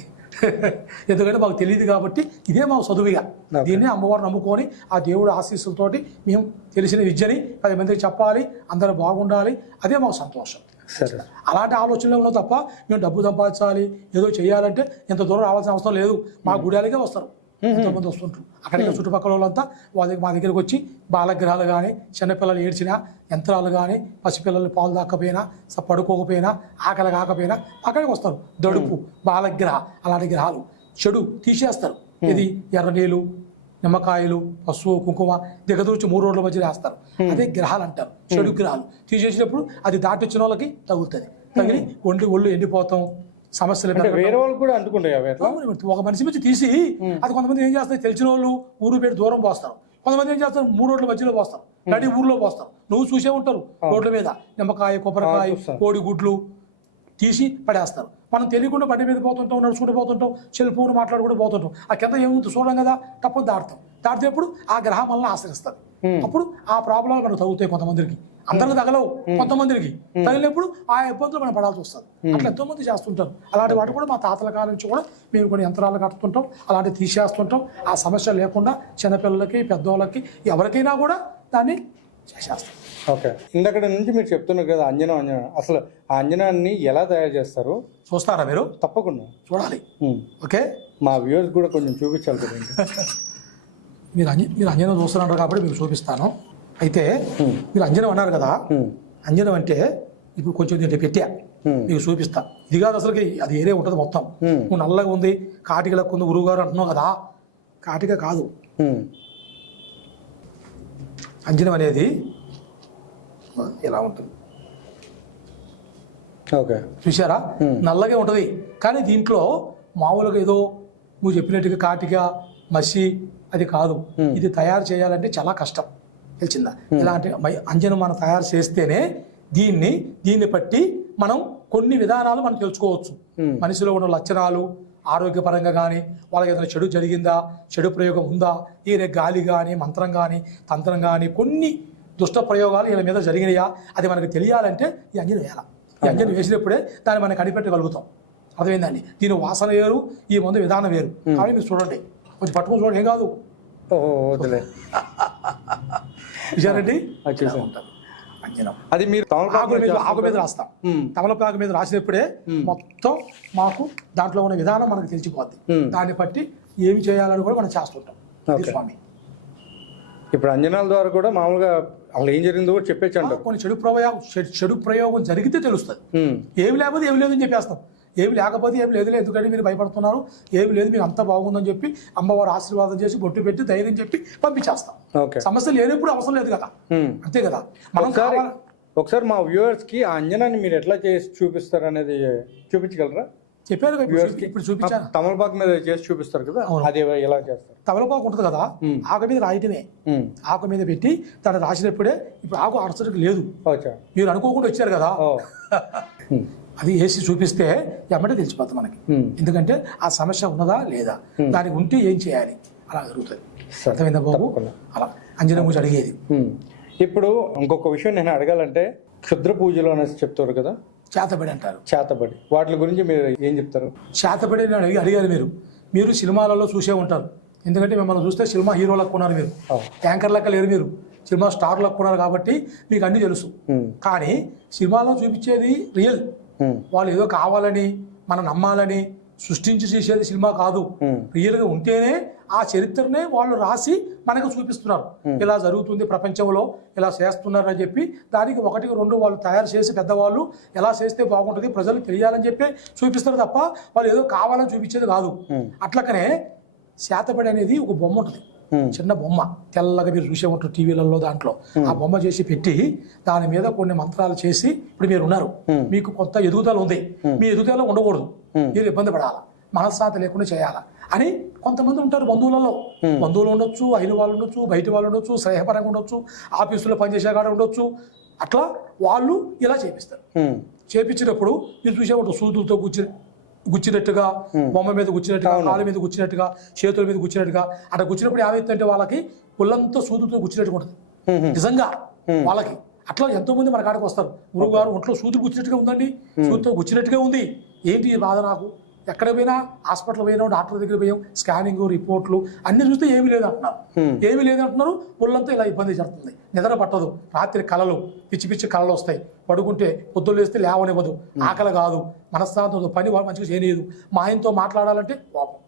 ఎందుకంటే మాకు తెలియదు కాబట్టి ఇదే మాకు చదువుగా, దీన్ని అమ్మవారు నమ్ముకొని ఆ దేవుడు ఆశీస్సులతోటి మేము తెలిసిన విద్యని 10 మందికి చెప్పాలి, అందరూ బాగుండాలి, అదే మాకు సంతోషం. అలాంటి ఆలోచనలో ఉన్నాం తప్ప మేము డబ్బు సంపాదించాలి ఏదో చేయాలంటే ఎంత దూరం రావాల్సిన అవసరం లేదు. మా గుడాలికే వస్తారు, ఎంతోమంది వస్తుంటారు. అక్కడికి చుట్టుపక్కల వాళ్ళంతా మా దగ్గరికి వచ్చి బాలగ్రహాలు కానీ, చిన్నపిల్లలు ఏడ్చినా, యంత్రాలు కానీ, పసిపిల్లలు పాలు దాక్కపోయినా, పడుకోకపోయినా, ఆకలి కాకపోయినా అక్కడికి వస్తారు. దడుపు, బాలగ్రహ అలాంటి గ్రహాలు చెడు తీసేస్తారు. ఇది ఎర్ర నీళ్ళు, నిమ్మకాయలు, పసుపు, కుంకుమ దిగదూర్చి 3 రోడ్ల మధ్య వేస్తారు. అదే గ్రహాలు అంటారు, చెడు గ్రహాలు. తీసేసినప్పుడు అది దాటిచ్చిన వాళ్ళకి తగులుతుంది, తగిలి ఒళ్ళు ఎండిపోతాం, సమస్యలు. వేరే వాళ్ళు కూడా అంటుకుంటాయి. ఒక మనిషి నుంచి తీసి అది కొంతమంది ఏం చేస్తారు, తెలిసిన వాళ్ళు ఊరు పెట్టి దూరం పోస్తారు, కొంతమంది ఏం చేస్తారు 3 రోడ్ల మధ్యలో పోస్తారు, నడి ఊర్లో పోస్తారు. నువ్వు చూసే ఉంటారు రోడ్ల మీద నిమ్మకాయ, కొబ్బరికాయ, కోడి గుడ్లు తీసి పడేస్తారు. మనం తెలియకుండా బండి మీద పోతుంటాం, నడుచుకుంటూ పోతుంటాం, సెల్ ఫోన్ మాట్లాడుకుంటూ పోతుంటాం. ఆ కింద ఏముంది చూడం కదా, తప్పదు దాటితే అప్పుడు ఆ గ్రహం వలన ఆశ్రయిస్తుంది. అప్పుడు ఆ ప్రాబ్లాలు మనకు తగ్గుతాయి. కొంతమందికి, అందరికి తగలవు, కొంతమందికి తగిలినప్పుడు ఆ ఇబ్బందులు మనం పడాల్సి వస్తుంది. అట్లా ఎంతోమంది చేస్తుంటారు. అలాంటి వాటి కూడా మా తాతల కాలం నుంచి కూడా మేము కొన్ని యంత్రాలు కట్టుతుంటాం, అలాంటివి తీసేస్తుంటాం. ఆ సమస్య లేకుండా చిన్నపిల్లలకి, పెద్దవాళ్ళకి, ఎవరికైనా కూడా దాన్ని చేసేస్తాం. ఓకే, ఇందక్కడ నుంచి మీరు చెప్తున్నారు కదా అంజనం, అసలు ఆ అంజనాన్ని ఎలా తయారు చేస్తారు చూస్తారా మీరు? తప్పకుండా చూడాలి. ఓకే, మా వ్యూవర్స్ కూడా కొంచెం చూపించాలి కదండి. మీరు అంజనం చూస్తున్నారు కాబట్టి మీకు చూపిస్తాను. అయితే మీరు అంజనం అన్నారు కదా, అంజనం అంటే ఇప్పుడు కొంచెం దీంట్లో పెట్టా, మీకు చూపిస్తా. ఇది కాదు అసలుకి, అది ఏరే ఉంటుంది మొత్తం. నువ్వు నల్లగా ఉంది, కాటిక లెక్క ఉంది గురువు గారు అంటున్నావు కదా, కాటిక కాదు. అంజనం అనేది ఇలా ఉంటుంది, ఓకే చూసారా, నల్లగా ఉంటుంది. కానీ దీంట్లో మామూలుగా ఏదో నువ్వు చెప్పినట్టుగా కాటిక మసి అది కాదు. ఇది తయారు చేయాలంటే చాలా కష్టం, తెలిసిందా? ఇలాంటి అంజనం మనం తయారు చేస్తేనే దీన్ని బట్టి మనం కొన్ని విధానాలు మనం తెలుసుకోవచ్చు. మనిషిలో ఉన్న లక్షణాలు, ఆరోగ్యపరంగా కానీ, వాళ్ళకి ఏదైనా చెడు జరిగిందా, చెడు ప్రయోగం ఉందా, ఏ గాలి కానీ, మంత్రం కానీ, తంత్రం కానీ, కొన్ని దుష్ట ప్రయోగాలు వీళ్ళ మీద జరిగినాయా, అది మనకు తెలియాలంటే ఈ అంజనం వేయాలి. ఈ అంజనం వేసినప్పుడే దాన్ని మనం కనిపెట్టగలుగుతాం. అర్థమైందండి? దీని వాసన వేరు, ఈ మందు విధానం వేరు. కానీ మీరు చూడండి, కొంచెం పట్టుకొని చూడండి, ఏం కాదు. విజయారెడ్డి అంజనం అది మీరు ఆకు మీద రాస్తాం. తమలపాకు మీద రాసినప్పుడే మొత్తం మాకు దాంట్లో ఉన్న విధానం మనకు తెలిసిపోద్ది. దాన్ని బట్టి ఏమి చేయాలని కూడా మనం చేస్తుంటాం. స్వామి, ఇప్పుడు అంజనాల ద్వారా కూడా మామూలుగా అసలు ఏం జరిగిందో కూడా చెప్పేచ్చు అంటారు. కొన్ని చెడు ప్రయోగం జరిగితే తెలుస్తుంది. ఏమి లేకపోతే ఏమి లేదని చెప్పేస్తాం. ఏమి లేకపోతే ఏమి లేదు, ఎందుకంటే మీరు భయపడుతున్నారు, ఏమి లేదు, మీకు అంతా బాగుందని చెప్పి అమ్మవారు ఆశీర్వాదం చేసి బొట్టు పెట్టి ధైర్యం చెప్పి పంపించేస్తాం. సమస్య లేనప్పుడు అవసరం లేదు కదా, అంతే కదా. మనం ఒకసారి మా వ్యూవర్స్ కి ఆ అంజనాన్ని మీరు ఎట్లా చేసి చూపిస్తారు అనేది చూపించగలరా? చెప్పారు ఇప్పుడు చూపించాను. తమలపాకు మీద చేసి చూపిస్తారు కదా, అది ఎలా చేస్తారు? తమలపాకు ఉంటుంది కదా, ఆకు మీద రాయటమే. ఆకు మీద పెట్టి దాన్ని రాసినప్పుడే, ఇప్పుడు ఆకు అరచడానికి లేదు, మీరు అనుకోకుండా వచ్చారు కదా, అది వేసి చూపిస్తే ఎమ్మటే తెలిసిపోతుంది మనకి. ఎందుకంటే ఆ సమస్య ఉన్నదా లేదా, దానికి ఉంటే ఏం చేయాలి, అలా జరుగుతుంది. అర్థమైందా బాబు? అలా అంజనం గురించి అడిగేది. ఇప్పుడు ఇంకొక విషయం నేను అడగాలంటే, క్షుద్ర పూజలు అనేసి చెప్తారు కదా, చేతబడి అంటారు. చేతబడి, వాటి గురించి మీరు ఏం చెప్తారు? చేతబడి అడిగారు మీరు సినిమాలలో చూసే ఉంటారు. ఎందుకంటే మిమ్మల్ని చూస్తే సినిమా హీరోలకు ఉన్నారు, మీరు యాంకర్ లెక్క లేరు, మీరు సినిమా స్టార్లకు ఉన్నారు కాబట్టి మీకు అన్నీ తెలుసు. కానీ సినిమాలో చూపించేది రియల్. వాళ్ళు ఏదో కావాలని మనం నమ్మాలని సృష్టించి చేసేది సినిమా కాదు. రియల్గా ఉంటేనే ఆ చరిత్రనే వాళ్ళు రాసి మనకు చూపిస్తున్నారు. ఇలా జరుగుతుంది ప్రపంచంలో, ఇలా చేస్తున్నారు అని చెప్పి దానికి 1, 2 వాళ్ళు తయారు చేసి పెద్దవాళ్ళు ఎలా చేస్తే బాగుంటుంది ప్రజలు తెలియాలని చెప్పి చూపిస్తారు తప్ప వాళ్ళు ఏదో కావాలని చూపించేది కాదు. అట్లకనే శాతపడి అనేది ఒక బొమ్మ ఉంటుంది, చిన్న బొమ్మ, తెల్లగా మీరు చూసే ఉంటారు టీవీలలో. దాంట్లో ఆ బొమ్మ చేసి పెట్టి దాని మీద కొన్ని మంత్రాలు చేసి, ఇప్పుడు మీరు ఉన్నారు, మీకు కొంత ఎదుగుదల ఉంది, మీ ఎదుగుదల ఉండకూడదు, మీరు ఇబ్బంది పడాలా, మనశ్శాంతి లేకుండా చేయాలా అని కొంతమంది ఉంటారు. బంధువులు ఉండొచ్చు, అయిన వాళ్ళు ఉండొచ్చు, బయట వాళ్ళు ఉండొచ్చు, స్నేహపరంగా ఉండొచ్చు, ఆఫీసులో పనిచేసే కాడ ఉండొచ్చు, అట్లా వాళ్ళు ఇలా చేపిస్తారు. చేపించినప్పుడు మీరు చూసేవాడు సూదులతో గుచ్చినట్టుగా, బొమ్మ మీద గుచ్చినట్టుగా, కాళ్ళ మీద గుచ్చినట్టుగా, చేతుల మీద గుచ్చినట్టుగా అట్లా గుచ్చినప్పుడు ఏమైతుందంటే వాళ్ళకి ఒళ్ళంతా సూదుతో గుచ్చినట్టుగా ఉంటుంది నిజంగా వాళ్ళకి. అట్లా ఎంతో మంది మన కాడికి వస్తారు, గురువు గారు ఒంట్లో సూది గుచ్చినట్టుగా ఉందండి, సూదితో గుచ్చినట్టుగా ఉంది, ఏంటి ఈ బాధ నాకు. ఎక్కడ పోయినా హాస్పిటల్ పోయినా, డాక్టర్ దగ్గర పోయాం, స్కానింగ్ రిపోర్ట్లు అన్ని చూస్తే ఏమీ లేదు అంటున్నారు. ఏమీ లేదు అంటున్నారు, ఒళ్ళంతా ఇలా ఇబ్బంది జరుగుతుంది, నిద్ర పట్టదు, రాత్రి కళలు పిచ్చి పిచ్చి కళలు వస్తాయి, పడుకుంటే పొద్దున్న లేస్తే లేవనివ్వదు, ఆకలి కాదు, మనశ్శాంతి, పని మంచిగా చేయలేదు, మా ఆయనతో మాట్లాడాలంటే కోపం,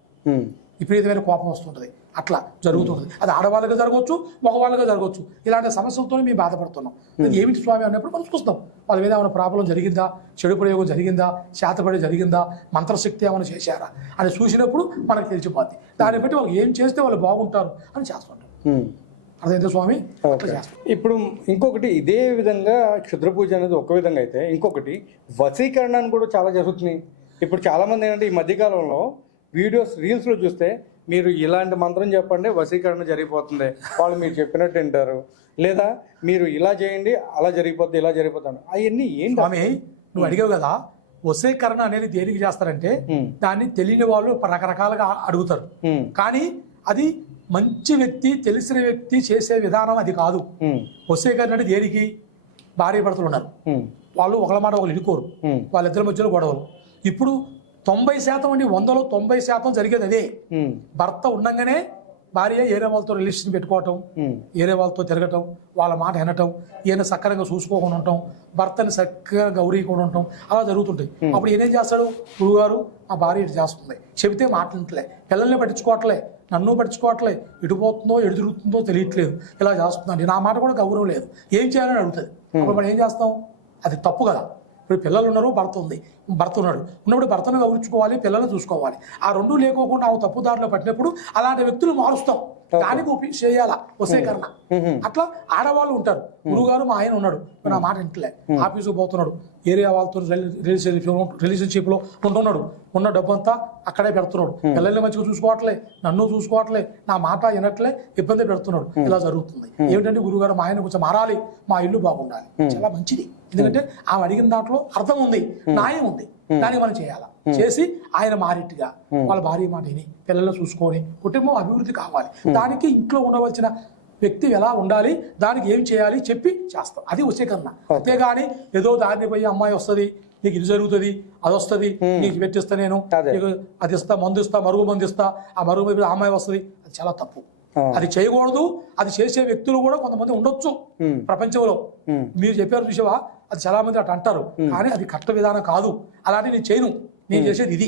విపరీతమైన కోపం వస్తుంటుంది. అట్లా జరుగుతుంటుంది. అది ఆడవాళ్ళగా జరగవచ్చు, మగవాళ్ళగా జరగవచ్చు. ఇలాంటి సమస్యలతోనే మేము బాధపడుతున్నాం. ఏమిటి స్వామి అన్నప్పుడు మనం చూస్తాం వాళ్ళ మీద ఏమైనా ప్రాబ్లం జరిగిందా, చెడు ప్రయోగం జరిగిందా, శాతపడి జరిగిందా, మంత్రశక్తి ఏమైనా చేశారా అని చూసినప్పుడు మనకు తెలిసిపోద్ది. దాన్ని బట్టి వాళ్ళు ఏం చేస్తే వాళ్ళు బాగుంటారు అని చేస్తుంటాం. అదైతే స్వామి ఇప్పుడు ఇంకొకటి ఇదే విధంగా క్షుద్ర పూజ అనేది ఒక విధంగా అయితే, ఇంకొకటి వశీకరణాన్ని కూడా చాలా జరుగుతున్నాయి. ఇప్పుడు చాలామంది ఏంటంటే ఈ మధ్యకాలంలో వీడియోస్ రీల్స్లో చూస్తే మీరు ఇలాంటి మంత్రం చెప్పండి వశీకరణ జరిగిపోతుంది, వాళ్ళు మీరు చెప్పినట్టు వింటారు, లేదా మీరు ఇలా చేయండి అలా జరిగిపోతుంది, ఇలా జరిగిపోతుంది. అవన్నీ ఏంటి స్వామి నువ్వు అడిగావు కదా, వశీకరణ అనేది దేనికి చేస్తారంటే దాన్ని తెలియని వాళ్ళు రకరకాలుగా అడుగుతారు. కానీ అది మంచి వ్యక్తి, తెలిసిన వ్యక్తి చేసే విధానం అది కాదు. వశీకరణ అంటే దేనికి, భార్య భర్తలు ఉన్నారు, వాళ్ళు ఒకళ్ళ మాట ఒకళ్ళు ఇనుకోరు, వాళ్ళిద్దరి మధ్యలో గొడవలు. ఇప్పుడు 90% అండి, 100లో 90% జరిగేది అదే. భర్త ఉండగానే భార్య ఏరే వాళ్ళతో రిలేషన్ పెట్టుకోవటం, ఏరే వాళ్ళతో తిరగటం, వాళ్ళ మాట వినటం, ఈయన సక్రంగా చూసుకోకుండా ఉండటం, భర్తని చక్కగా గౌరీయకుండా ఉండటం, అలా జరుగుతుంటాయి. అప్పుడు ఈయనేం చేస్తాడు, గురువుగారు ఆ భార్య ఇటు చేస్తుంది, చెబితే మాట్లాడలే, పిల్లల్ని పట్టించుకోవట్లే, నన్ను పట్టించుకోవట్లే, ఎటు పోతుందో ఎటు తిరుగుతుందో తెలియట్లేదు, ఇలా చేస్తుందండి, నా మాట కూడా గౌరవం లేదు, ఏం చేయాలని అడుగుతుంది. అప్పుడు మనం ఏం చేస్తాం, అది తప్పు కదా. ఇప్పుడు పిల్లలు ఉన్నారు, భర్త ఉన్నాడు, ఉన్నప్పుడు భర్తను గౌరవించుకోవాలి, పిల్లలను చూసుకోవాలి. ఆ రెండు లేకోకుండా ఆ తప్పుదారిలో పట్టినప్పుడు అలాంటి వ్యక్తులు మారుస్తాం, దానికి చేయాలా వశీకరణ. అట్లా ఆడవాళ్ళు ఉంటారు, గురువుగారు మా ఆయన ఉన్నాడు, నా మాట ఇంటలే, ఆఫీసుకు పోతున్నాడు, ఏరియా వాళ్ళతో రిలేషన్షిప్ లో ఉంటున్నాడు, ఉన్న డబ్బంతా అక్కడే పెడుతున్నాడు, పిల్లల్ని మంచిగా చూసుకోవట్లే, నన్ను చూసుకోవట్లే, నా మాట వినట్లే, ఇబ్బంది పెడుతున్నాడు, ఇలా జరుగుతుంది. ఏమిటంటే గురువుగారు మా ఆయన కొంచెం మారాలి, మా ఇల్లు బాగుండాలి, చాలా మంచిది. ఎందుకంటే ఆమె అడిగిన దాంట్లో అర్థం ఉంది, న్యాయం ఉంది, దానికి మనం చేయాలా. చేసి ఆయన మారిట్టుగా వాళ్ళ భార్య మాట విని పిల్లలు చూసుకొని కుటుంబం అభివృద్ధి కావాలి. దానికి ఇంట్లో ఉండవలసిన వ్యక్తి ఎలా ఉండాలి, దానికి ఏం చేయాలి చెప్పి చేస్తాం, అది వశీకరణ. అంతేగాని ఏదో దారిని పోయి అమ్మాయి వస్తుంది, నీకు ఇది జరుగుతుంది, అది వస్తుంది, నీకు పెట్టిస్తా, నేను నీకు అది ఇస్తా, మందు ఇస్తా, మరుగు మందు ఇస్తా, ఆ మరుగు మీద అమ్మాయి వస్తుంది, అది చాలా తప్పు, అది చేయకూడదు. అది చేసే వ్యక్తులు కూడా కొంతమంది ఉండొచ్చు ప్రపంచంలో, మీరు చెప్పారు చూసావా, అది చాలా మంది అట్లా అంటారు, కానీ అది కరెక్ట్ విధానం కాదు. అలాంటి నేను చేయను, నేను చేసేది ఇది,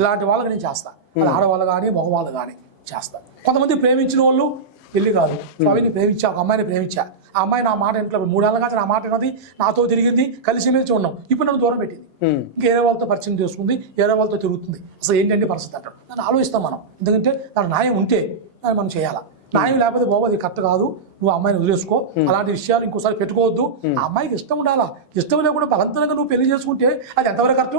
ఇలాంటి వాళ్ళకి నేను చేస్తా, అది ఆడవాళ్ళు కానీ మగవాళ్ళు కానీ చేస్తా. కొంతమంది ప్రేమించిన వాళ్ళు పెళ్లి కాదు, స్వామిని ప్రేమించా, ఒక అమ్మాయిని ప్రేమించా, ఆ అమ్మాయి నా మాట ఇంట్లో 3 ఏళ్ళ నుంచి నా మాట విన్నది, నాతో తిరిగింది, కలిసి మెలిసి ఉన్నాం, ఇప్పుడు నన్ను దూరం పెట్టింది, ఇంకేరే వాళ్ళతో పరిచయం చేసుకుంది, ఏరే వాళ్ళతో తిరుగుతుంది, అసలు ఏంటంటే పరిస్థితి అంటాడు. దాన్ని ఆలోచిస్తాం మనం, ఎందుకంటే దాని న్యాయం ఉంటే దాన్ని మనం చేయాలా, న్యాయం లేకపోతే బాబు అది కరెక్ట్ కాదు, నువ్వు అమ్మాయిని వదిలేసుకో, అలాంటి విషయాలు ఇంకోసారి పెట్టుకోవద్దు. ఆ అమ్మాయికి ఇష్టం ఉండాలా, ఇష్టం లేకుండా బలవంతంగా నువ్వు పెళ్లి చేసుకుంటే అది ఎంతవరకు కరెక్ట్.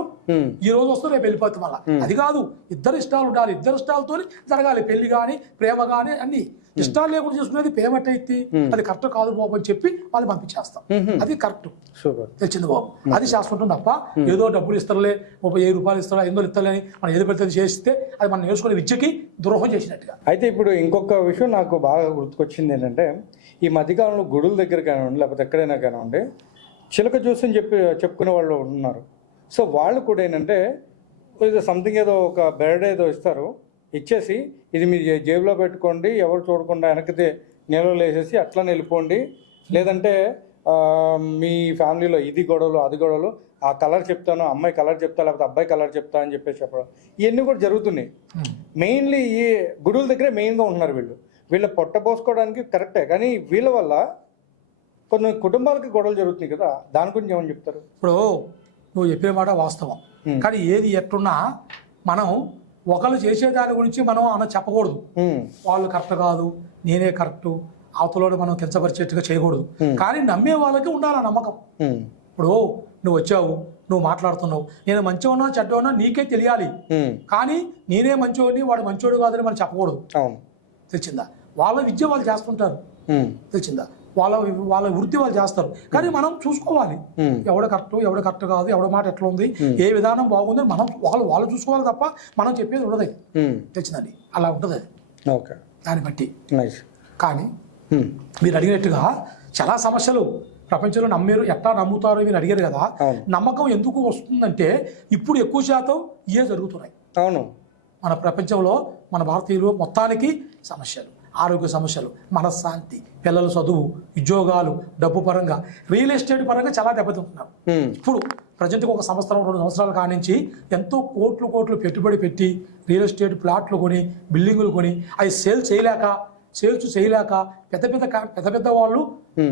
ఈ రోజు వస్తే రేపు వెళ్ళిపోతాం, మళ్ళా అది కాదు. ఇద్దరు ఇష్టాలు ఉండాలి, ఇద్దరు ఇష్టాలతో జరగాలి పెళ్లి కానీ ప్రేమ కానీ అన్ని. ఇష్టాలు లేకుండా చేసుకునేది ప్రేమ అయితే అది కరెక్ట్ కాదు బాబు అని చెప్పి వాళ్ళు పంపించేస్తాం, అది కరెక్ట్. తెలిసింది బాబు, అది చేస్తుంటాం తప్ప ఏదో డబ్బులు ఇస్తారులే, 30,000 రూపాయలు ఇస్తారా, 800 ఇస్తారని మనం ఏదో పెడితే చేస్తే అది మనం నేర్చుకునే విద్యకి ద్రోహం చేసినట్టుగా. అయితే ఇప్పుడు ఇంకొక విషయం నాకు బాగా గుర్తుకొచ్చింది ఏంటంటే, ఈ మధ్యకాలంలో గుడుల దగ్గర కానివ్వండి, లేకపోతే ఎక్కడైనా కానివ్వండి, చిలక జ్యూస్ అని చెప్పుకునే వాళ్ళు ఉన్నారు. సో వాళ్ళు కూడా ఏంటంటే సంథింగ్ ఏదో ఒక బెరడ్ ఏదో ఇస్తారు, ఇచ్చేసి ఇది మీ జేబులో పెట్టుకోండి, ఎవరు చూడకుండా వెనక్కి నీళ్ళలో వేసేసి అట్లా వెళ్ళిపోండి, లేదంటే మీ ఫ్యామిలీలో ఇది గొడవలు అది గొడవలు, ఆ కలర్ చెప్తాను, అమ్మాయి కలర్ చెప్తా, లేకపోతే అబ్బాయి కలర్ చెప్తా అని చెప్పేసి చెప్పడం, ఇవన్నీ కూడా జరుగుతున్నాయి. మెయిన్లీ ఈ గుడుల దగ్గరే మెయిన్గా ఉంటున్నారు వీళ్ళు. వీళ్ళ పొట్ట పోసుకోవడానికి కరెక్టే, కానీ వీళ్ళ వల్ల కొన్ని కుటుంబాలకి గొడవలు జరుగుతున్నాయి కదా, దాని గురించి ఏమని చెప్తారు? ఇప్పుడు నువ్వు చెప్పే మాట వాస్తవం, కానీ ఏది ఎట్టున్నా మనం ఒకళ్ళు చేసే దాని గురించి మనం అన్న చెప్పకూడదు. వాళ్ళు కరెక్ట్ కాదు, నేనే కరెక్ట్, అవతలోనే మనం కించపరిచేట్టుగా చేయకూడదు. కానీ నమ్మే వాళ్ళకి ఉండాలి నమ్మకం. ఇప్పుడు నువ్వు వచ్చావు, నువ్వు మాట్లాడుతున్నావు, నేను మంచివాడినా చెడ్డవాడినా నీకే తెలియాలి, కానీ నేనే మంచివాడిని వాడు మంచివాడు కాదని మనం చెప్పకూడదు. తెలిసిందా? వాళ్ళ విద్య వాళ్ళు చేస్తుంటారు, తెలిసిందా? వాళ్ళ వాళ్ళ వృత్తి వాళ్ళు చేస్తారు. కానీ మనం చూసుకోవాలి ఎవడ కరెక్ట్ కాదు, ఎవడ మాట ఎట్లా ఉంది, ఏ విధానం బాగుందని మనం వాళ్ళు చూసుకోవాలి తప్ప మనం చెప్పేది ఉండదు. తెచ్చిందండి అలా ఉంటుంది అది. ఓకే, దాన్ని బట్టి. నైస్. కానీ మీరు అడిగినట్టుగా చాలా సమస్యలు ప్రపంచంలో నమ్మేరు, ఎట్లా నమ్ముతారో మీరు అడిగారు కదా. నమ్మకం ఎందుకు వస్తుందంటే ఇప్పుడు ఎక్కువ శాతం ఇవే జరుగుతున్నాయి. అవును, మన ప్రపంచంలో మన భారతీయులు మొత్తానికి సమస్యలు, ఆరోగ్య సమస్యలు, మనశ్శాంతి, పిల్లల చదువు, ఉద్యోగాలు, డబ్బు పరంగా, రియల్ ఎస్టేట్ పరంగా చాలా దెబ్బతింటున్నారు. ఇప్పుడు ప్రజెంట్గా ఒక సంవత్సరం 2 సంవత్సరాల కానించి ఎంతో కోట్లు పెట్టుబడి పెట్టి రియల్ ఎస్టేట్ ప్లాట్లు కొని, బిల్డింగులు కొని అవి సేల్స్ చేయలేక పెద్ద వాళ్ళు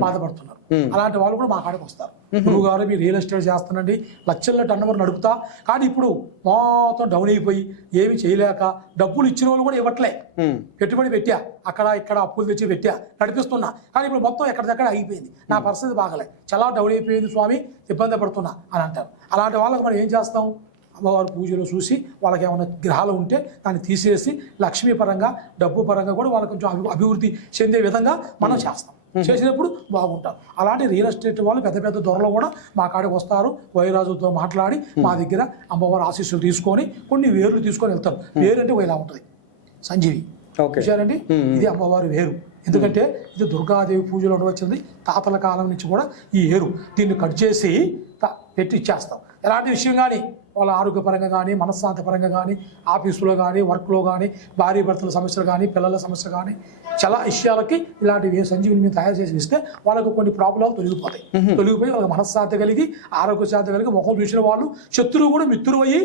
బాధపడుతున్నారు. అలాంటి వాళ్ళు కూడా మా కాడికి వస్తారు. గురువు గారు మీరు రియల్ ఎస్టేట్ చేస్తానండి, లక్షల టర్నోవర్ నడుపుతా, కానీ ఇప్పుడు మొత్తం డౌన్ అయిపోయి ఏమి చేయలేక డబ్బులు ఇచ్చిన వాళ్ళు కూడా ఇవ్వట్లే. పెట్టుబడి పెట్టా, అక్కడ ఇక్కడ అప్పులు తెచ్చి పెట్టా, నడిపిస్తున్నా, కానీ ఇప్పుడు మొత్తం ఎక్కడిదక్కడ అయిపోయింది, నా పరిస్థితి బాగలే, చాలా డౌన్ అయిపోయింది స్వామి, ఇబ్బంది పడుతున్నా అని అంటారు. అలాంటి వాళ్ళకి మనం ఏం చేస్తాం? అమ్మవారి పూజలు చూసి వాళ్ళకి ఏమైనా గ్రహాలు ఉంటే దాన్ని తీసేసి లక్ష్మీ పరంగా, డబ్బు పరంగా కూడా వాళ్ళకి కొంచెం అభివృద్ధి చెందే విధంగా మనం చేస్తాం. చేసినప్పుడు బాగుంటాం. అలాంటి రియల్ ఎస్టేట్ వాళ్ళు పెద్ద దొరలు కూడా మా కాడికి వస్తారు. వైరాజుతో మాట్లాడి మా దగ్గర అమ్మవారి ఆశీస్సులు తీసుకొని కొన్ని వేర్లు తీసుకొని వెళ్తారు. వేరు అంటే ఇలా ఉంటుంది, సంజీవి చూశారండి. ఇది అమ్మవారి వేరు. ఎందుకంటే ఇది దుర్గాదేవి పూజలో వచ్చింది. తాతల కాలం నుంచి కూడా ఈ ఏరు దీన్ని కట్ చేసి పెట్టి ఇచ్చేస్తాం. ఎలాంటి విషయం కానీ వాళ్ళ ఆరోగ్యపరంగా కానీ, మనశ్శాంతి పరంగా కానీ, ఆఫీసులో కానీ, వర్క్లో కానీ, భార్య భర్తల సమస్యలు కానీ, పిల్లల సమస్య కానీ, చాలా విషయాలకి ఇలాంటివి సంజీవిని మేము తయారు చేసి ఇస్తే వాళ్ళకు కొన్ని ప్రాబ్లాలు తొలగిపోయి వాళ్ళకి మనశ్శాంతి కలిగి, ఆరోగ్య శాంతి కలిగి, ముఖం చూసిన వాళ్ళు శత్రువు కూడా మిత్రువు అయ్యి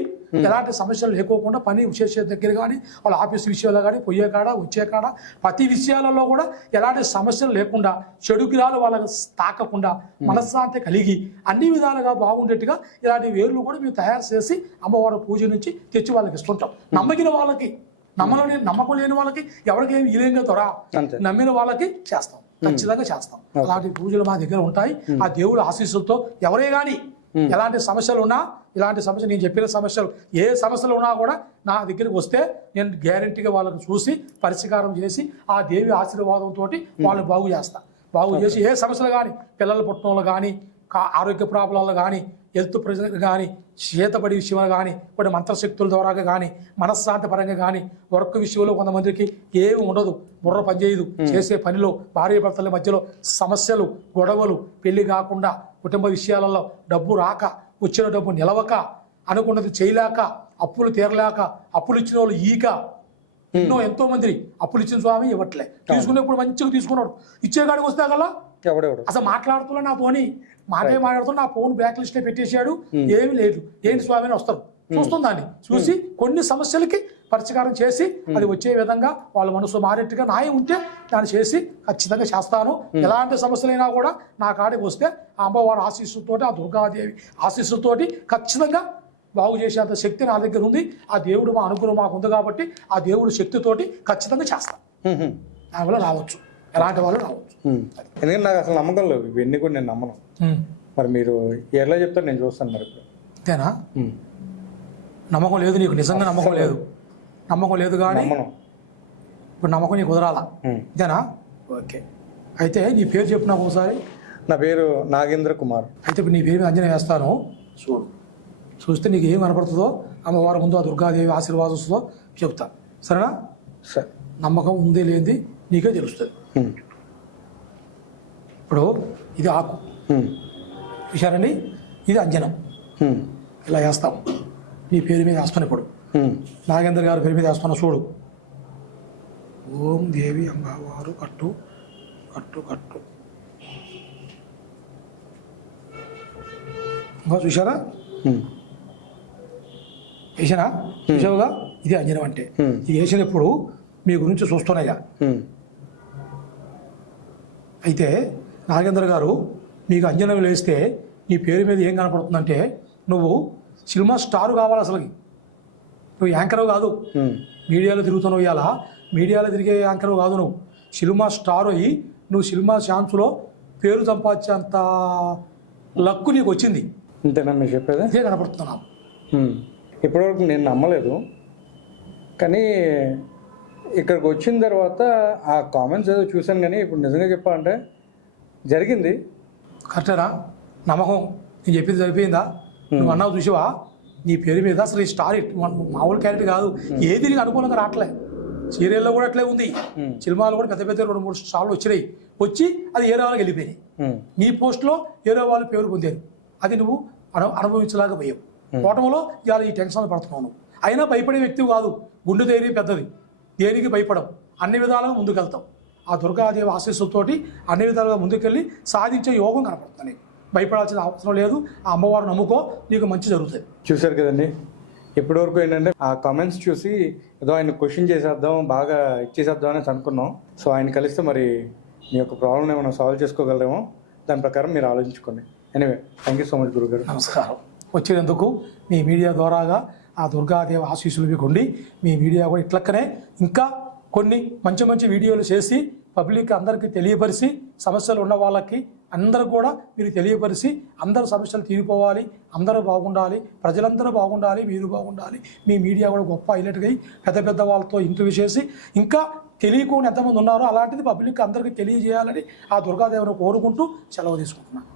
ఎలాంటి సమస్యలు లేకోకుండా పని చేసే దగ్గర కానీ, వాళ్ళ ఆఫీస్ విషయాల్లో కానీ, పోయే కాడ వచ్చే కాడ ప్రతి విషయాలలో కూడా ఎలాంటి సమస్యలు లేకుండా, చెడు గ్రహాలు వాళ్ళకి తాకకుండా, మనశ్శాంతి కలిగి అన్ని విధాలుగా బాగుండేట్టుగా ఇలాంటి వేర్లు కూడా మేము తయారు చేసి అమ్మవారి పూజ నుంచి తెచ్చి వాళ్ళకి ఇస్తుంటాం. నమ్మకిన వాళ్ళకి, నమ్మకం లేని వాళ్ళకి ఎవరికి ఏమి ఇలేంగా త్వరా, నమ్మిన వాళ్ళకి చేస్తాం, ఖచ్చితంగా చేస్తాం. అలాంటి పూజలు మా దగ్గర ఉంటాయి. ఆ దేవుడి ఆశీస్సులతో ఎవరే కానీ ఎలాంటి సమస్యలు ఉన్నా, ఇలాంటి సమస్య నేను చెప్పిన సమస్యలు ఏ సమస్యలు ఉన్నా కూడా నా దగ్గరికి వస్తే నేను గ్యారంటీగా వాళ్ళని చూసి పరిష్కారం చేసి ఆ దేవి ఆశీర్వాదంతో వాళ్ళని బాగు చేసి ఏ సమస్యలు కానీ, పిల్లల పుట్టడంలో కానీ, ఆరోగ్య ప్రాబ్లాలు కానీ, హెల్త్ ప్రెజర్ కానీ, చేతబడి విషయంలో కానీ, కొన్ని మంత్రశక్తుల ద్వారా కానీ, మనశ్శాంతి పరంగా కానీ, వర్క్ విషయంలో కొంతమందికి ఏమి ఉండదు, బుర్ర పనిచేయదు, చేసే పనిలో భార్య భర్తల మధ్యలో సమస్యలు, గొడవలు, పెళ్లి కాకుండా, కుటుంబ విషయాలలో డబ్బు రాక, వచ్చిన డబ్బు నిలవక, అనుకున్నది చేయలేక, అప్పులు తీరలేక, అప్పులు ఇచ్చిన వాళ్ళు ఎంతో మంది అప్పులు ఇచ్చిన స్వామి ఇవ్వట్లే, తీసుకునేప్పుడు మంచిగా తీసుకున్నాడు, ఇచ్చేగాడికి వస్తే కల్లా అసలు మాట్లాడుతున్నా నా ఫోన్ మాట్లాడుతున్నా నా ఫోన్ బ్లాక్ లిస్ట్ పెట్టేశాడు, ఏమి లేదు, ఏంటి స్వామి అని వస్తారు. చూస్తుందాన్ని చూసి కొన్ని సమస్యలకి పరిష్కారం చేసి అది వచ్చే విధంగా వాళ్ళ మనసు మారేట్టుగా న్యాయం ఉంటే దాన్ని చేసి ఖచ్చితంగా చేస్తాను. ఎలాంటి సమస్యలైనా కూడా నా కాడికి వస్తే ఆ అమ్మవారి ఆశీస్సుతోటి, ఆ దుర్గాదేవి ఆశీస్సుతోటి ఖచ్చితంగా బాగు చేసేంత శక్తి నా దగ్గర ఉంది. ఆ దేవుడు మా అనుగ్రహం మాకు ఉంది కాబట్టి ఆ దేవుడి శక్తితోటి ఖచ్చితంగా చేస్తాను. దానివల్ల రావచ్చు, ఎలాంటి వాళ్ళు రావచ్చు. ఎందుకంటే నాకు అసలు నమ్మకం లేదు, ఇవన్నీ కూడా నేను నమ్మను. మరి మీరు ఎలా చెప్తారు, నేను చూస్తాను. మరి అంతేనా? నమ్మకం లేదు నీకు, నిజంగా నమ్మకం లేదు కానీ ఇప్పుడు నమ్మకం నీకు కుదరాలా, అంతేనా? ఓకే, అయితే నీ పేరు చెప్పు నాకు ఒకసారి. నా పేరు నాగేంద్ర కుమార్. అయితే ఇప్పుడు నీ పేరు మీద అంజనా వేస్తాను, చూస్తే నీకు ఏం కనపడుతుందో, అమ్మవారి ముందు ఆ దుర్గాదేవి ఆశీర్వాదం వస్తుందో చెప్తా, సరేనా? సరే. నమ్మకం ఉంది లేనిది నీకే తెలుస్తుంది. ఇప్పుడు ఇది ఆకు చూశారండి, ఇది అంజనం, ఇలా వేస్తాం. నీ పేరు మీద వేస్తాను. ఇప్పుడు నాగేంద్ర గారి పేరు మీద వేస్తాను, చూడు. ఓం దేవి అమ్మవారు కట్టు కట్టు కట్టు, ఇంకా చూసారా? వేసినా? చూసావుగా? ఇది అంజనం అంటే. ఇది వేసినప్పుడు మీ గురించి చూస్తున్నాయా? అయితే నాగేంద్ర గారు మీకు అంజనం వేస్తే నీ పేరు మీద ఏం కనపడుతుందంటే, నువ్వు సినిమా స్టార్ కావాలి. అసలుకి నువ్వు యాంకర్ కాదు, మీడియాలో తిరుగుతున్నావు. ఇవాళ మీడియాలో తిరిగే యాంకర్ కాదు, నువ్వు సినిమా స్టార్ అయ్యి నువ్వు సినిమా ఛాన్స్లో పేరు సంపాదించేంత లక్కు నీకు వచ్చింది. అంతేనా మీరు చెప్పేది? ఇదే కనపడుతున్నావు. ఇప్పటివరకు నేను నమ్మలేదు, కానీ ఇక్కడికి వచ్చిన తర్వాత ఆ కామెంట్స్ ఏదో చూశాను. కానీ ఇప్పుడు నిజంగా చెప్పాలంటే జరిగింది. కరెక్టేనా? నమ్మకం నేను చెప్పింది సరిపోయిందా? నువ్వు అన్నావు చూసావా, నీ పేరు మీద అసలు ఈ స్టార్ మామూలు క్యారెక్టర్ కాదు, ఏది నీకు అనుకూలంగా రావట్లే. సీరియల్లో కూడా అట్లే ఉంది, సినిమాలు కూడా పెద్ద పెద్ద 2-3 స్టార్లు వచ్చినాయి, వచ్చి అది ఏరే వాళ్ళకి వెళ్ళిపోయినాయి. నీ పోస్ట్లో ఏరే వాళ్ళు పేరు పొందారు, అది నువ్వు అనుభవించలాగా పోయావు. పోవటంలో ఇవాళ ఈ టెన్షన్లు పడుతున్నావు నువ్వు. అయినా భయపడే వ్యక్తి కాదు, గుండె ధైర్యం పెద్దది, దేనికి భయపడవు, అన్ని విధాలుగా ముందుకెళ్తావు. ఆ దుర్గాదేవి ఆశీస్సులతోటి అన్ని విధాలుగా ముందుకెళ్ళి సాధించే యోగం కనపడుతుంది. భయపడాల్సిన అవసరం లేదు, ఆ అమ్మవారు నమ్ముకో, నీకు మంచి జరుగుతుంది. చూశారు కదండి, ఇప్పటివరకు ఏంటంటే ఆ కామెంట్స్ చూసి ఏదో ఆయన క్వశ్చన్ చేసేద్దాం, బాగా ఇచ్చేసేద్దాం అనేసి అనుకున్నాం. సో ఆయన కలిస్తే మరి మీ యొక్క ప్రాబ్లమ్ ఏమైనా సాల్వ్ చేసుకోగలరేమో, దాని ప్రకారం మీరు ఆలోచించుకోండి. Anyway, thank you so much గురుగారు. నమస్కారం. వచ్చినందుకు మీ మీడియా ద్వారాగా ఆ దుర్గాదేవి ఆశీస్సులు మీకు ఉండి, మీ మీడియా కూడా ఇట్లక్కనే ఇంకా కొన్ని మంచి మంచి వీడియోలు చేసి పబ్లిక్ అందరికీ తెలియపరిచి, సమస్యలు ఉన్న వాళ్ళకి అందరూ కూడా మీరు తెలియపరిచి, అందరూ సమస్యలు తీరిపోవాలి, అందరూ బాగుండాలి, ప్రజలందరూ బాగుండాలి, మీరు బాగుండాలి. మీ మీడియా కూడా గొప్ప హైలైట్గా పెద్ద పెద్ద వాళ్ళతో ఇంటర్వ్యూ చేసి ఇంకా తెలియకుండా ఎంతమంది ఉన్నారో అలాంటిది పబ్లిక్ అందరికీ తెలియజేయాలని ఆ దుర్గాదేవిని కోరుకుంటూ సెలవు తీసుకుంటున్నాను.